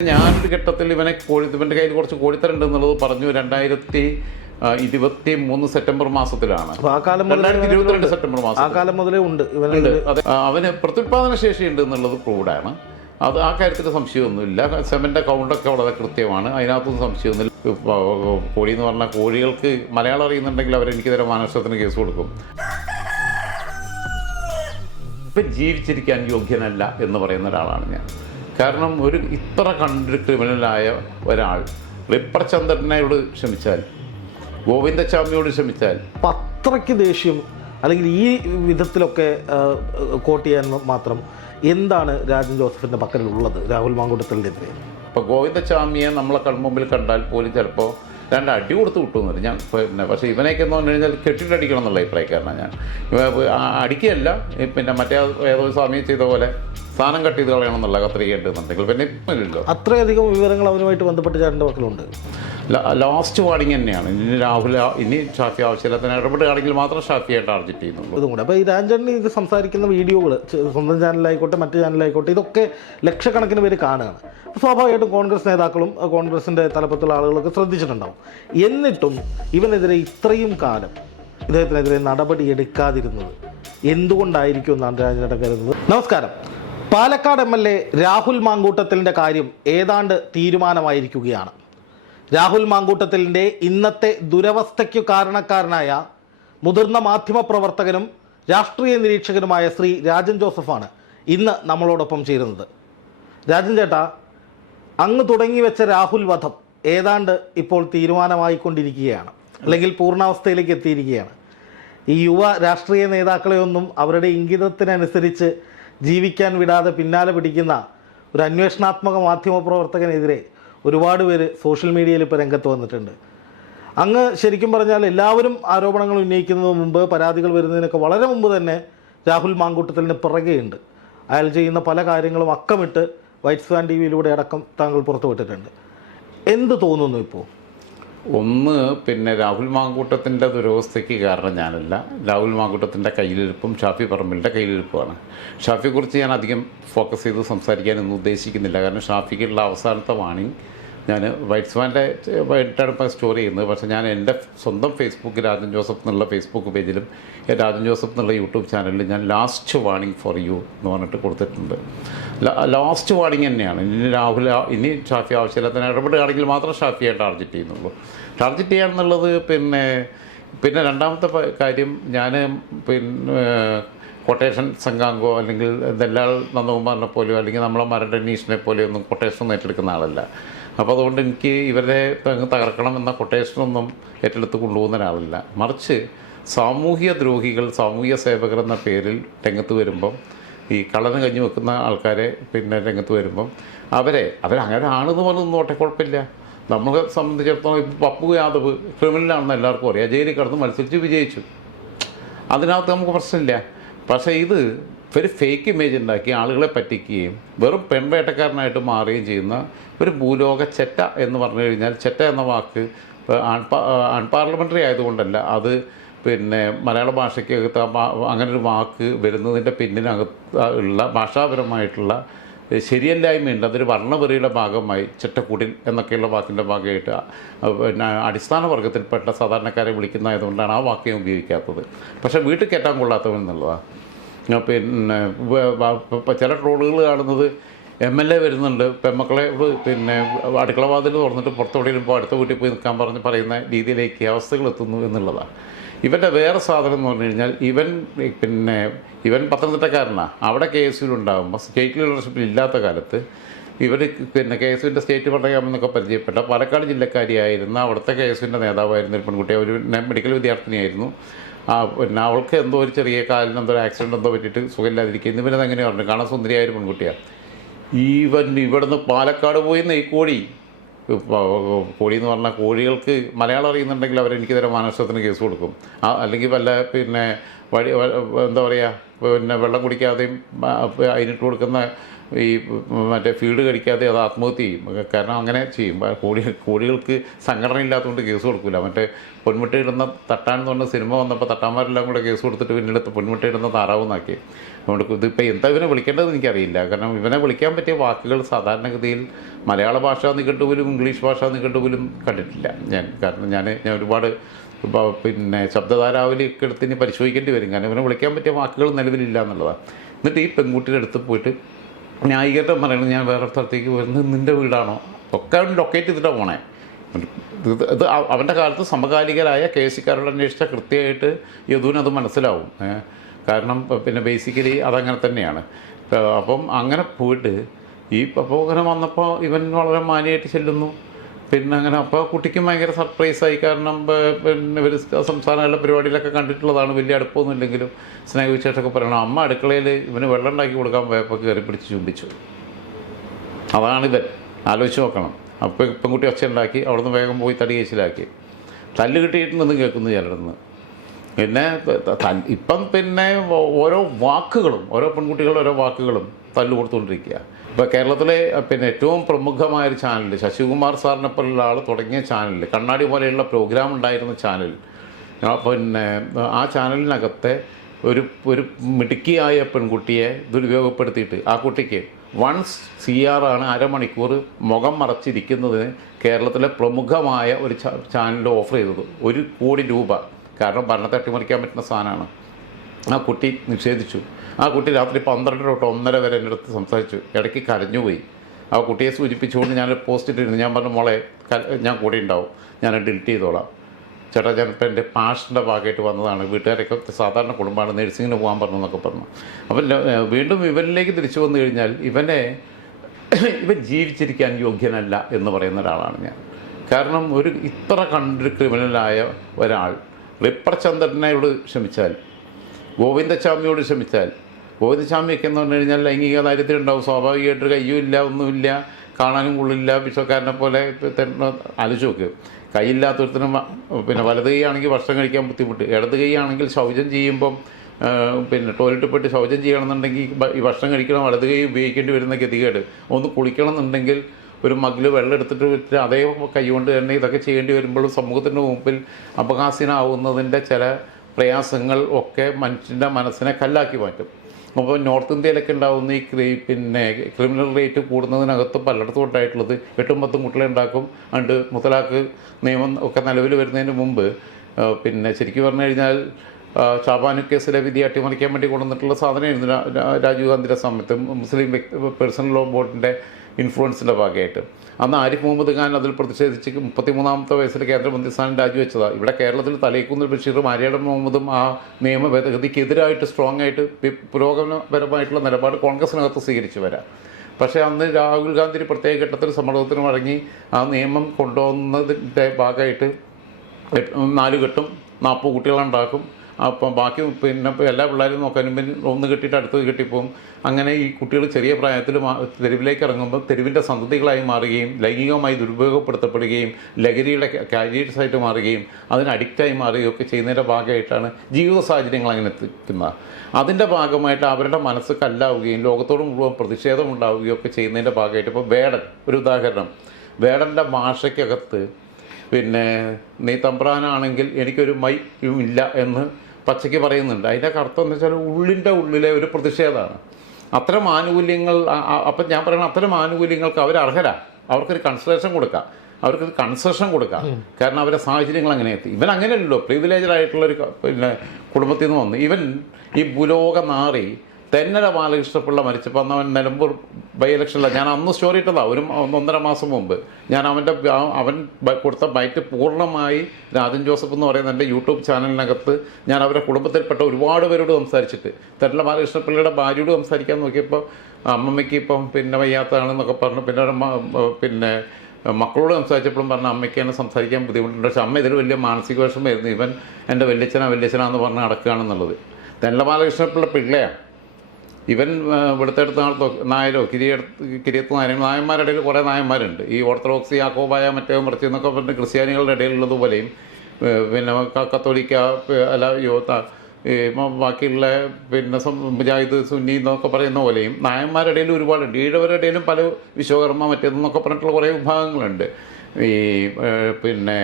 ഞാനൊരു ഘട്ടത്തിൽ ഇവനെ കോഴി ഇവന്റെ കയ്യിൽ കുറച്ച് കോഴിത്തരുണ്ട് എന്നുള്ളത് പറഞ്ഞു രണ്ടായിരത്തി ആ, ഇരുപത്തി മൂന്ന് സെപ്റ്റംബർ മാസത്തിലാണ്. ആ രണ്ടായിരത്തി ഇരുപത്തിരണ്ട് സെപ്റ്റംബർ ആ മാസം കാലം മുതലേ ഉണ്ട്. ഉണ്ട്. അതെ അവന് പ്രത്യുത്പാദന ശേഷിയുണ്ട് എന്നുള്ളത് പ്രൂവ്ഡാണ് അത് ആ കാര്യത്തിൽ സംശയമൊന്നുമില്ല. സെമന്റെ കൗണ്ടൊക്കെ വളരെ കൃത്യമാണ്. അതിനകത്തൊന്നും സംശയമൊന്നുമില്ല. കോഴി എന്ന് പറഞ്ഞാൽ കോഴികൾക്ക് മലയാളം അറിയുന്നുണ്ടെങ്കിൽ അവരെനിക്ക് തരം മാനഷ്ടത്തിന് കേസ് കൊടുക്കും. ഇപ്പം ജീവിച്ചിരിക്കാൻ യോഗ്യനല്ല എന്ന് പറയുന്ന ഒരാളാണ് ഞാൻ. കാരണം ഒരു ഇത്ര കണ്ടൊരു ക്രിമിനലായ ഒരാൾ റിപ്പർ ചന്ദ്രനോട് ക്ഷമിച്ചാൽ ഗോവിന്ദസ്വാമിയോട് ക്ഷമിച്ചാൽ. അപ്പൊ അത്രയ്ക്ക് ദേഷ്യം അല്ലെങ്കിൽ ഈ വിധത്തിലൊക്കെ കോട്ട് ചെയ്യാൻ മാത്രം എന്താണ് രാജൻ ജോസഫിന്റെ പക്കലുള്ളത് രാഹുൽ മാങ്കൂട്ടത്തിനെതിരെ ഇപ്പോൾ ഗോവിന്ദസ്വാമിയെ നമ്മളെ കൺമുമ്പിൽ കണ്ടാൽ പോലും ചിലപ്പോൾ രണ്ട് അടി കൊടുത്ത് കിട്ടുമെന്നില്ല ഞാൻ പിന്നെ പക്ഷേ ഇവനെയൊക്കെ എന്ന് പറഞ്ഞു കഴിഞ്ഞാൽ കെട്ടിട്ടടിക്കണം എന്നുള്ള അഭിപ്രായക്കാരനാണ് ഞാൻ. അടിക്കുകയല്ല പിന്നെ മറ്റേ ഏതോ ഒരു സ്വാമിയെ ചെയ്ത പോലെ സാധനം കട്ട് ചെയ്ത് കളയണം എന്നുള്ള കത്രികയുണ്ടെന്നുണ്ടെങ്കിൽ പിന്നെ ഇപ്പോഴില്ല ഇല്ലല്ലോ അത്രയധികം വിവരങ്ങൾ അവരുമായിട്ട് ബന്ധപ്പെട്ട് ചേട്ടന്റെ പക്കലുണ്ട്. ലാസ്റ്റ് വാർണിംഗ് തന്നെയാണ്. ഇനി രാഹുൽ ഇനി ഷാഫി ആവശ്യമില്ലാത്തതിന് ഇടപെടുകയാണെങ്കിൽ മാത്രം ഷാഫിയായിട്ട് ടാർഗറ്റ് ചെയ്യുന്നുള്ളൂ. ഇതും കൂടെ. അപ്പോൾ ഈ രാജേട്ടൻ ഇത് സംസാരിക്കുന്ന വീഡിയോകൾ സ്വന്തം ചാനലായിക്കോട്ടെ മറ്റു ചാനലായിക്കോട്ടെ ഇതൊക്കെ ലക്ഷക്കണക്കിന് പേര് കാണുകയാണ്. സ്വാഭാവികമായിട്ടും കോൺഗ്രസ് നേതാക്കളും കോൺഗ്രസിന്റെ തലപ്പത്തുള്ള ആളുകളൊക്കെ ശ്രദ്ധിച്ചിട്ടുണ്ടാവും. എന്നിട്ടും ഇവനെതിരെ ഇത്രയും കാലം ഇദ്ദേഹത്തിനെതിരെ നടപടി എടുക്കാതിരുന്നത് എന്തുകൊണ്ടായിരിക്കും എന്നാണ് രാജേട്ടൻ കരുതുന്നത്? നമസ്കാരം. Palakkad M L A Rahul മാങ്കൂട്ടത്തിലിന്റെ കാര്യം ഏതാണ്ട് തീരുമാനമായിരിക്കുകയാണ്. രാഹുൽ മാങ്കൂട്ടത്തിലിന്റെ ഇന്നത്തെ ദുരവസ്ഥയ്ക്കു കാരണക്കാരനായ മുതിർന്ന മാധ്യമപ്രവർത്തകനും രാഷ്ട്രീയ നിരീക്ഷകനുമായ ശ്രീ രാജൻ ജോസഫാണ് ഇന്ന് നമ്മളോടൊപ്പം ചേരുന്നത്. രാജൻ ചേട്ടാ അങ്ങ് തുടങ്ങി വെച്ച രാഹുൽ വധം ഏതാണ്ട് ഇപ്പോൾ തീരുമാനമായിക്കൊണ്ടിരിക്കുകയാണ്. അല്ലെങ്കിൽ പൂർണാവസ്ഥയിലേക്ക് എത്തിയിരിക്കുകയാണ്. ഈ യുവ രാഷ്ട്രീയ നേതാക്കളെയൊന്നും അവരുടെ ഇംഗിതത്തിനനുസരിച്ച് ജീവിക്കാൻ വിടാതെ പിന്നാലെ പിടിക്കുന്ന ഒരു അന്വേഷണാത്മക മാധ്യമ പ്രവർത്തകനെതിരെ ഒരുപാട് പേര് സോഷ്യൽ മീഡിയയിൽ ഇപ്പോൾ രംഗത്ത് വന്നിട്ടുണ്ട്. അങ്ങ് ശരിക്കും പറഞ്ഞാൽ എല്ലാവരും ആരോപണങ്ങൾ ഉന്നയിക്കുന്നതിന് മുമ്പ് പരാതികൾ വരുന്നതിനൊക്കെ വളരെ മുമ്പ് തന്നെ രാഹുൽ മാങ്കൂട്ടത്തിലിന് പിറകെയുണ്ട്. അയാൾ ചെയ്യുന്ന പല കാര്യങ്ങളും അക്കമിട്ട് വൈറ്റ് സ്വാൻ ടി വിയിലൂടെ അടക്കം താങ്കൾ പുറത്തുവിട്ടിട്ടുണ്ട്. എന്ത് തോന്നുന്നു ഇപ്പോൾ? ഒന്ന് പിന്നെ രാഹുൽ മാങ്കൂട്ടത്തിന്റെ ദുരവസ്ഥയ്ക്ക് കാരണം ഞാനല്ല. രാഹുൽ മാങ്കൂട്ടത്തിന്റെ കയ്യിലിരിപ്പും ഷാഫി പറമ്പിലിന്റെ കയ്യിലിരിപ്പുമാണ്. ഷാഫിയെക്കുറിച്ച് ഞാൻ അധികം ഫോക്കസ് ചെയ്ത് സംസാരിക്കാനൊന്നും ഉദ്ദേശിക്കുന്നില്ല. കാരണം ഷാഫിക്കുള്ള അവസാനത്തെ വാണിംഗ് ഞാൻ വൈറ്റ്സ്മാന്റെ ആയിട്ടാണ് ഇപ്പോൾ സ്റ്റോർ ചെയ്യുന്നത്. പക്ഷേ ഞാൻ എന്റെ സ്വന്തം ഫേസ്ബുക്ക് രാജൻ ജോസഫ് എന്നുള്ള ഫേസ്ബുക്ക് പേജിലും രാജൻ ജോസഫ് എന്നുള്ള യൂട്യൂബ് ചാനലിൽ ഞാൻ ലാസ്റ്റ് വാണിംഗ് ഫോർ യു എന്ന് പറഞ്ഞിട്ട് കൊടുത്തിട്ടുണ്ട്. ലാസ്റ്റ് വാണിംഗ് തന്നെയാണ്. ഇനി രാഹുൽ ഇനി ഷാഫി ആവശ്യമില്ലാത്തതിന് ഇടപെടുകയാണെങ്കിൽ മാത്രം ഷാഫിയെ ടാർഗറ്റ് ചെയ്യുന്നുള്ളൂ. ടാർഗറ്റ് ചെയ്യാന്നുള്ളത് പിന്നെ പിന്നെ രണ്ടാമത്തെ കാര്യം ഞാൻ പിന്നെ കൊട്ടേഷൻ സംഘാംഗോ അല്ലെങ്കിൽ ദല്ലാൾ നന്ദകുമാറിനെ പോലെയോ അല്ലെങ്കിൽ നമ്മളെ മരട് ഡെനീഷിനെ പോലെയോ ഒന്നും കൊട്ടേഷൻ ഏറ്റെടുക്കുന്ന ആളല്ല. അപ്പോൾ അതുകൊണ്ട് എനിക്ക് ഇവരെ തകർക്കണം എന്ന കൊട്ടേഷനൊന്നും ഏറ്റെടുത്ത് കൊണ്ടുപോകുന്ന ഒരാളില്ല. മറിച്ച് സാമൂഹ്യ ദ്രോഹികൾ സാമൂഹ്യ സേവകർ എന്ന പേരിൽ രംഗത്ത് വരുമ്പം ഈ കള്ളന് കഞ്ഞി വെക്കുന്ന ആൾക്കാരെ പിന്നെ രംഗത്ത് വരുമ്പം അവരെ അവരങ്ങനെ ആണെന്ന് പറഞ്ഞൊന്നും നോട്ടെ കുഴപ്പമില്ല. നമ്മളെ സംബന്ധിച്ചിടത്തോളം ഇപ്പോൾ പപ്പു യാദവ് ക്രിമിനലാണെന്ന് എല്ലാവർക്കും അറിയാം. ജയിലിൽ കടന്ന് മത്സരിച്ച് വിജയിച്ചു. അതിനകത്ത് നമുക്ക് പ്രശ്നമില്ല. പക്ഷേ ഇത് ഒരു ഫേക്ക് ഇമേജ് ഉണ്ടാക്കി ആളുകളെ പറ്റിക്കുകയും വെറും പെൺവേട്ടക്കാരനായിട്ട് മാറുകയും ചെയ്യുന്ന ഒരു ഭൂലോക ചെറ്റ എന്ന് പറഞ്ഞു കഴിഞ്ഞാൽ ചെറ്റ എന്ന വാക്ക് അൺപാർലമെന്ററി ആയതുകൊണ്ടല്ല അത് പിന്നെ മലയാള ഭാഷയ്ക്കകത്ത് അങ്ങനെ ഒരു വാക്ക് വരുന്നതിന്റെ പിന്നിനകത്ത് ഉള്ള ഭാഷാപരമായിട്ടുള്ള ശരിയല്ലായ്മയുണ്ട്. അതൊരു വർണപെറിയുടെ ഭാഗമായി ചെറ്റക്കുടിൽ എന്നൊക്കെയുള്ള വാക്കിന്റെ ഭാഗമായിട്ട് പിന്നെ അടിസ്ഥാന വർഗത്തിൽപ്പെട്ട സാധാരണക്കാരെ വിളിക്കുന്നതായതുകൊണ്ടാണ് ആ വാക്ക് ഞാൻ ഉപയോഗിക്കാത്തത്. പക്ഷേ വീട്ടിൽ കയറ്റാൻ കൊള്ളാത്തവൻ എന്നുള്ളതാണ് പിന്നെ ചില ട്രോളുകൾ കാണുന്നത് എം എൽ എ വരുന്നുണ്ട്. പെമ്മക്കളെ പിന്നെ അടുക്കള വാതിൽ തുറന്നിട്ട് പുറത്തോടെ ഇരുമ്പോൾ അടുത്ത വീട്ടിൽ പോയി നിൽക്കാൻ പറഞ്ഞ് പറയുന്ന രീതിയിലേക്ക് അവസ്ഥകൾ എത്തുന്നു എന്നുള്ളതാണ്. ഇവന്റെ വേറെ സാധനം എന്ന് പറഞ്ഞു കഴിഞ്ഞാൽ ഇവൻ പിന്നെ ഇവൻ പത്തനംതിട്ടക്കാരനാണ് അവിടെ കെ എസ് യുണ്ടാകുമ്പോൾ സ്റ്റേറ്റ് ലീഡർഷിപ്പിൽ ഇല്ലാത്ത കാലത്ത് ഇവർ പിന്നെ കെ എസ് യുവിന്റെ സ്റ്റേറ്റ് പട്ടയാമെന്നൊക്കെ പരിചയപ്പെട്ട പാലക്കാട് ജില്ലക്കാരിയായിരുന്ന അവിടുത്തെ കെ എസ് യുവിന്റെ നേതാവായിരുന്ന ഒരു പെൺകുട്ടി. ഒരു മെഡിക്കൽ വിദ്യാർത്ഥിനിയായിരുന്നു. ആ പിന്നെ അവൾക്ക് എന്തോ ഒരു ചെറിയ കാലിന് എന്തോ ഒരു ആക്സിഡന്റ് എന്തോ പറ്റിയിട്ട് സുഖമില്ലാതിരിക്കുന്നു ഇവനത് എങ്ങനെ പറഞ്ഞു കാണാൻ സുന്ദരിയായ ഒരു പെൺകുട്ടിയാണ് ഈവൻ ഇവിടുന്ന് പാലക്കാട് പോയി നെയ്ക്കോടി. കോഴി എന്ന് പറഞ്ഞാൽ കോഴികൾക്ക് മലയാളം അറിയുന്നുണ്ടെങ്കിൽ അവരെനിക്ക് തരം മാനസത്തിന് കേസ് കൊടുക്കും. ആ അല്ലെങ്കിൽ വല്ല പിന്നെ വഴി എന്താ പറയുക പിന്നെ വെള്ളം കുടിക്കാതെയും അതിനിട്ട് കൊടുക്കുന്ന ഈ മറ്റേ ഫീൽഡ് കടിക്കാതെ അത് ആത്മഹത്യ ചെയ്യും. കാരണം അങ്ങനെ ചെയ്യും. കോഴി കോഴികൾക്ക് സംഘടന ഇല്ലാത്തതുകൊണ്ട് കേസ് കൊടുക്കില്ല മറ്റേ പൊന്മുട്ടയിടുന്ന തട്ടാൻ എന്ന് പറഞ്ഞ സിനിമ വന്നപ്പോൾ തട്ടാന്മാരെല്ലാം കൂടെ കേസ് കൊടുത്തിട്ട് പിന്നീട് പൊന്മുട്ടയിടുന്ന താറാവെന്നാക്കി അതുകൊണ്ട് ഇതിപ്പോൾ എന്താ ഇവനെ വിളിക്കേണ്ടത് എനിക്കറിയില്ല. കാരണം ഇവനെ വിളിക്കാൻ പറ്റിയ വാക്കുകൾ സാധാരണഗതിയിൽ മലയാള ഭാഷ നിഘണ്ടു പോലും ഇംഗ്ലീഷ് ഭാഷ നിഘണ്ടു പോലും കണ്ടിട്ടില്ല ഞാൻ. കാരണം ഞാൻ ഞാൻ ഒരുപാട് ഇപ്പോൾ പിന്നെ ശബ്ദധാരാവലിയൊക്കെ എടുത്ത് ഇനി പരിശോധിക്കേണ്ടി വരും. കാരണം ഇവനെ വിളിക്കാൻ പറ്റിയ വാക്കുകൾ നിലവിലില്ല എന്നുള്ളതാണ്. എന്നിട്ട് ഈ പെൺകുട്ടിയുടെ അടുത്ത് പോയിട്ട് ന്യായീകരണം പറയണത് ഞാൻ വേറെ സ്ഥലത്തേക്ക് വരുന്നത് നിന്റെ വീടാണോ? ഒക്കെ ലൊക്കേറ്റ് ചെയ്തിട്ടാണ് പോണേ. ഇത് ഇത് അവ- അവന്റെ കാലത്ത് സമകാലികരായ കെ സിക്കാരോട് അന്വേഷിച്ച കൃത്യമായിട്ട് യദുവിനത് മനസ്സിലാവും. കാരണം പിന്നെ ബേസിക്കലി അതങ്ങനെ തന്നെയാണ്. അപ്പം അങ്ങനെ പോയിട്ട് ഈ അങ്ങനെ വന്നപ്പോൾ ഇവൻ വളരെ മാന്യമായിട്ട് ചെല്ലുന്നു. പിന്നെ അങ്ങനെ അപ്പോൾ കുട്ടിക്കും ഭയങ്കര സർപ്രൈസായി കാരണം പിന്നെ ഇവർ സംസ്ഥാനങ്ങളിലെ പരിപാടിയിലൊക്കെ കണ്ടിട്ടുള്ളതാണ്. വലിയ അടുപ്പമൊന്നും ഇല്ലെങ്കിലും സ്നേഹവിശേഷമൊക്കെ പറയണം. അമ്മ അടുക്കളയിൽ ഇവന് വെള്ളം ഉണ്ടാക്കി കൊടുക്കാൻ പോയപ്പോൾ കയറി പിടിച്ച് ചുംബിച്ചു. അതാണിത് ആലോചിച്ച് നോക്കണം. അപ്പോൾ പെൺകുട്ടി ഒച്ച ഉണ്ടാക്കി അവിടുന്ന് വേഗം പോയി തടി കേസിലാക്കി തല്ല് കിട്ടിയിട്ടുണ്ടെന്ന് കേൾക്കുന്നു ചിലടുന്ന് പിന്നെ ഇപ്പം പിന്നെ ഓരോ വാക്കുകളും ഓരോ പെൺകുട്ടികളും ഓരോ വാക്കുകളും തല്ല് കൊടുത്തുകൊണ്ടിരിക്കുക. ഇപ്പോൾ കേരളത്തിലെ പിന്നെ ഏറ്റവും പ്രമുഖമായ ഒരു ചാനൽ ശശികുമാർ സാറിനെ പോലുള്ള ആൾ തുടങ്ങിയ ചാനൽ കണ്ണാടി പോലെയുള്ള പ്രോഗ്രാം ഉണ്ടായിരുന്ന ചാനൽ പിന്നെ ആ ചാനലിനകത്തെ ഒരു ഒരു മിടുക്കിയായ പെൺകുട്ടിയെ ദുരുപയോഗപ്പെടുത്തിയിട്ട് ആ കുട്ടിക്ക് വൺസ് സി ആർ ആണ് അരമണിക്കൂർ മുഖം മറച്ചിരിക്കുന്നതിന് കേരളത്തിലെ പ്രമുഖമായ ഒരു ചാനൽ ഓഫർ ചെയ്തത്. ഒരു കോടി രൂപ. കാരണം ഭരണത്തെ അട്ടിമറിക്കാൻ പറ്റുന്ന സാധനമാണ്. ആ കുട്ടി നിഷേധിച്ചു. ആ കുട്ടി രാത്രി പന്ത്രണ്ട് തൊട്ട് ഒന്നര വരെ എന്റെ അടുത്ത് സംസാരിച്ചു. ഇടയ്ക്ക് കരഞ്ഞുപോയി ആ കുട്ടിയെ സൂചിപ്പിച്ചുകൊണ്ട് ഞാൻ പോസ്റ്റ് ഇട്ടിരുന്നു ഞാൻ പറഞ്ഞു മോളെ ഞാൻ കൂടെ ഉണ്ടാവും. ഞാൻ ഡിലിറ്റ് ചെയ്തോളാം. ചേട്ടാ ഞാൻ ഇപ്പം എന്റെ പാഷന്റെ ഭാഗമായിട്ട് വന്നതാണ്. വീട്ടുകാരൊക്കെ സാധാരണ കുടുംബമാണ്. നഴ്സിങ്ങിന് പോകാൻ പറഞ്ഞു എന്നൊക്കെ പറഞ്ഞു. അപ്പം വീണ്ടും ഇവനിലേക്ക് തിരിച്ചു വന്നു കഴിഞ്ഞാൽ ഇവനെ ഇവൻ ജീവിച്ചിരിക്കാൻ യോഗ്യനല്ല എന്ന് പറയുന്ന ഒരാളാണ് ഞാൻ. കാരണം ഒരു ഇത്ര കണ്ടൊരു ക്രിമിനലായ ഒരാൾ റിപ്പർ ചന്ദ്രനോട് ക്ഷമിച്ചാൽ ഗോവിന്ദസ്വാമിയോട് ക്ഷമിച്ചാൽ ഗോവിന്ദസ്വാമിയൊക്കെ എന്ന് പറഞ്ഞു കഴിഞ്ഞാൽ ലൈംഗിക ദാരിദ്ര്യമുണ്ടാവും സ്വാഭാവികമായിട്ട് കയ്യും ഇല്ല ഒന്നുമില്ല കാണാനും കൊള്ളില്ല വിശ്വക്കാരനെ പോലെ ആലോചിച്ച് നോക്ക്. കൈയില്ലാത്തൊരുത്തിനും പിന്നെ വലത് കൈ ആണെങ്കിൽ ഭക്ഷണം കഴിക്കാൻ ബുദ്ധിമുട്ട്. ഇടത് കൈ ആണെങ്കിൽ ശൗചം ചെയ്യുമ്പം പിന്നെ ടോയ്ലറ്റിൽ പോയിട്ട് ശൗചം ചെയ്യണമെന്നുണ്ടെങ്കിൽ ഈ ഭക്ഷണം കഴിക്കണം വലത് കൈ ഉപയോഗിക്കേണ്ടി വരുന്ന ഗതികേട്. ഒന്ന് കുളിക്കണം എന്നുണ്ടെങ്കിൽ ഒരു മഗ്ഗിൽ വെള്ളം എടുത്തിട്ട് വെച്ചിട്ട് അതേ കൈ കൊണ്ട് തന്നെ ഇതൊക്കെ ചെയ്യേണ്ടി വരുമ്പോഴും സമൂഹത്തിന്റെ മുമ്പിൽ അപഹാസ്യനാവുന്നതിന്റെ ചില പ്രയാസങ്ങൾ ഒക്കെ മനുഷ്യന്റെ മനസ്സിനെ കല്ലാക്കി മാറ്റും. അപ്പോൾ നോർത്ത് ഇന്ത്യയിലൊക്കെ ഉണ്ടാകുന്ന ഈ ക്രീ പിന്നെ ക്രിമിനൽ റേറ്റ് കൂടുന്നതിനകത്ത് പലയിടത്തും ഉണ്ടായിട്ടുള്ളത് എട്ടും പത്തും കുട്ടികളെ ഉണ്ടാക്കും. അണ്ട് മുത്തലാഖ് നിയമം ഒക്കെ നിലവിൽ വരുന്നതിന് മുമ്പ് പിന്നെ ശരിക്കും പറഞ്ഞു കഴിഞ്ഞാൽ ഷാബാനു കേസിലെ വിധി അട്ടിമറിക്കാൻ വേണ്ടി കൊണ്ടുവന്നിട്ടുള്ള സാധനമായിരുന്നു രാജീവ് ഗാന്ധിയുടെ സമയത്ത് മുസ്ലിം പേഴ്സണൽ ലോ ബോർഡിന്റെ ഇൻഫ്ലുവൻസിന്റെ ഭാഗമായിട്ട്. അന്ന് ആരിഫ് മുഹമ്മദ് ഖാൻ അതിൽ പ്രതിഷേധിച്ച് മുപ്പത്തിമൂന്നാമത്തെ വയസ്സിൽ കേന്ദ്രമന്ത്രി സ്ഥാനം രാജിവെച്ചതാണ് ഇവിടെ കേരളത്തിൽ തലേക്കുന്നിൽ ബഷീറും ആര്യാടൻ മുഹമ്മദും ആ നിയമ ഭേദഗതിക്കെതിരായിട്ട് സ്ട്രോങ് ആയിട്ട് പുരോഗമനപരമായിട്ടുള്ള നിലപാട് കോൺഗ്രസിനകത്ത് സ്വീകരിച്ചു വരാം. പക്ഷേ അന്ന് രാഹുൽ ഗാന്ധി പ്രത്യേക ഘട്ടത്തിൽ സമ്മർദ്ദത്തിന് മടങ്ങി ആ നിയമം കൊണ്ടുവന്നതിന്റെ ഭാഗമായിട്ട് നാലുകെട്ടും നാല് കെട്ടും നാൽപ്പത് കുട്ടികളുണ്ടാക്കും അപ്പം ബാക്കി പിന്നെ എല്ലാ പിള്ളേരും നോക്കാനും പിന്നെ ഒന്ന് കിട്ടിയിട്ട് അടുത്തത് കിട്ടിപ്പോവും. അങ്ങനെ ഈ കുട്ടികൾ ചെറിയ പ്രായത്തിൽ തെരുവിലേക്ക് ഇറങ്ങുമ്പോൾ തെരുവിന്റെ സന്തതികളായി മാറുകയും ലൈംഗികമായി ദുരുപയോഗപ്പെടുത്തപ്പെടുകയും ലഹരിയുടെ കാരിയേഴ്സായിട്ട് മാറുകയും അതിന് അഡിക്റ്റായി മാറുകയും ഒക്കെ ചെയ്യുന്നതിന്റെ ഭാഗമായിട്ടാണ് ജീവിത സാഹചര്യങ്ങൾ അങ്ങനെ എത്തിക്കുന്നത്. അതിന്റെ ഭാഗമായിട്ട് അവരുടെ മനസ്സ് കല്ലാവുകയും ലോകത്തോട് മുഴുവൻ പ്രതിഷേധം ഉണ്ടാവുകയും ഒക്കെ ചെയ്യുന്നതിന്റെ ഭാഗമായിട്ട് ഇപ്പോൾ വേടൻ ഒരു ഉദാഹരണം. വേടന്റെ ഭാഷയ്ക്കകത്ത് പിന്നെ നീ തമ്പ്രാനാണെങ്കിൽ എനിക്കൊരു മൈ ഇല്ല എന്ന് പച്ചയ്ക്ക് പറയുന്നുണ്ട്. അതിന്റെ അർത്ഥം എന്ന് വെച്ചാൽ ഉള്ളിന്റെ ഉള്ളിലെ ഒരു പ്രതിഷേധമാണ്. അത്തരം ആനുകൂല്യങ്ങൾ അപ്പം ഞാൻ പറയുന്നത് അത്തരം ആനുകൂല്യങ്ങൾക്ക് അവർ അർഹരാണ് അവർക്കൊരു കൺസിഡറേഷൻ കൊടുക്കാം. അവർക്കൊരു കൺസെഷൻ കൊടുക്കാം. കാരണം അവരുടെ സാഹചര്യങ്ങൾ അങ്ങനെ എത്തി ഇവൻ അങ്ങനെയല്ലോ പ്രിവിലേജഡ് ആയിട്ടുള്ള ഒരു പിന്നെ കുടുംബത്തിൽ നിന്ന് വന്നു ഇവൻ ഈ ഭൂലോക നാറി തെന്നല ബാലകൃഷ്ണപിള്ള മരിച്ചപ്പോൾ അന്ന് അവൻ നിലമ്പൂർ ബൈ ഇലക്ഷനിലാണ് ഞാൻ അന്ന് സ്റ്റോറി ഇട്ടതാണ് ഒരു ഒന്നൊന്നര മാസം മുമ്പ്. ഞാൻ അവന്റെ അവൻ കൊടുത്ത ബൈറ്റ് പൂർണമായി രാജൻ ജോസഫ് എന്ന് പറയുന്ന എന്റെ യൂട്യൂബ് ചാനലിനകത്ത് ഞാൻ അവരുടെ കുടുംബത്തിൽപ്പെട്ട ഒരുപാട് പേരോട് സംസാരിച്ചിട്ട്. തെന്നല ബാലകൃഷ്ണപിള്ളയുടെ ഭാര്യയോട് സംസാരിക്കാൻ നോക്കിയപ്പോൾ അമ്മമ്മയ്ക്ക് ഇപ്പം പിന്നെ വയ്യാത്തതാണെന്നൊക്കെ പറഞ്ഞു. പിന്നെ പിന്നെ മക്കളോട് സംസാരിച്ചപ്പോഴും പറഞ്ഞ അമ്മയ്ക്കാണ് സംസാരിക്കാൻ ബുദ്ധിമുട്ടുണ്ട്. പക്ഷെ അമ്മ ഇതിൽ വലിയ മാനസിക വിഷമമായിരുന്നു. ഇവൻ എന്റെ വല്യച്ഛനാ വല്യച്ഛനാന്ന് പറഞ്ഞ് നടക്കുകയാണെന്നുള്ളത്. തെന്നല ബാലകൃഷ്ണപിള്ള പിള്ളയാണ്. ഇവൻ ഇവിടുത്തെ അടുത്ത നായരോ കിരിയ കിരിയത്ത് നായരും നായന്മാരുടെ ഇടയിൽ കുറേ നായന്മാരുണ്ട്. ഈ ഓർത്തഡോക്സി യാക്കോബായ മറ്റേ മറിച്ച് എന്നൊക്കെ പറഞ്ഞിട്ട് ക്രിസ്ത്യാനികളുടെ ഇടയിലുള്ളതുപോലെയും പിന്നെ കത്തോലിക്ക അല്ല യുവത്ത ബാക്കിയുള്ള പിന്നെ മുജാഹിദ് സുന്നി എന്നൊക്കെ പറയുന്ന പോലെയും നായന്മാരുടെ ഇടയിൽ ഒരുപാടുണ്ട്. ഈഴവരുടെ ഇടയിലും പല വിശ്വകർമ്മ മറ്റേതെന്നൊക്കെ പറഞ്ഞിട്ടുള്ള കുറേ വിഭാഗങ്ങളുണ്ട്. ഈ പിന്നെ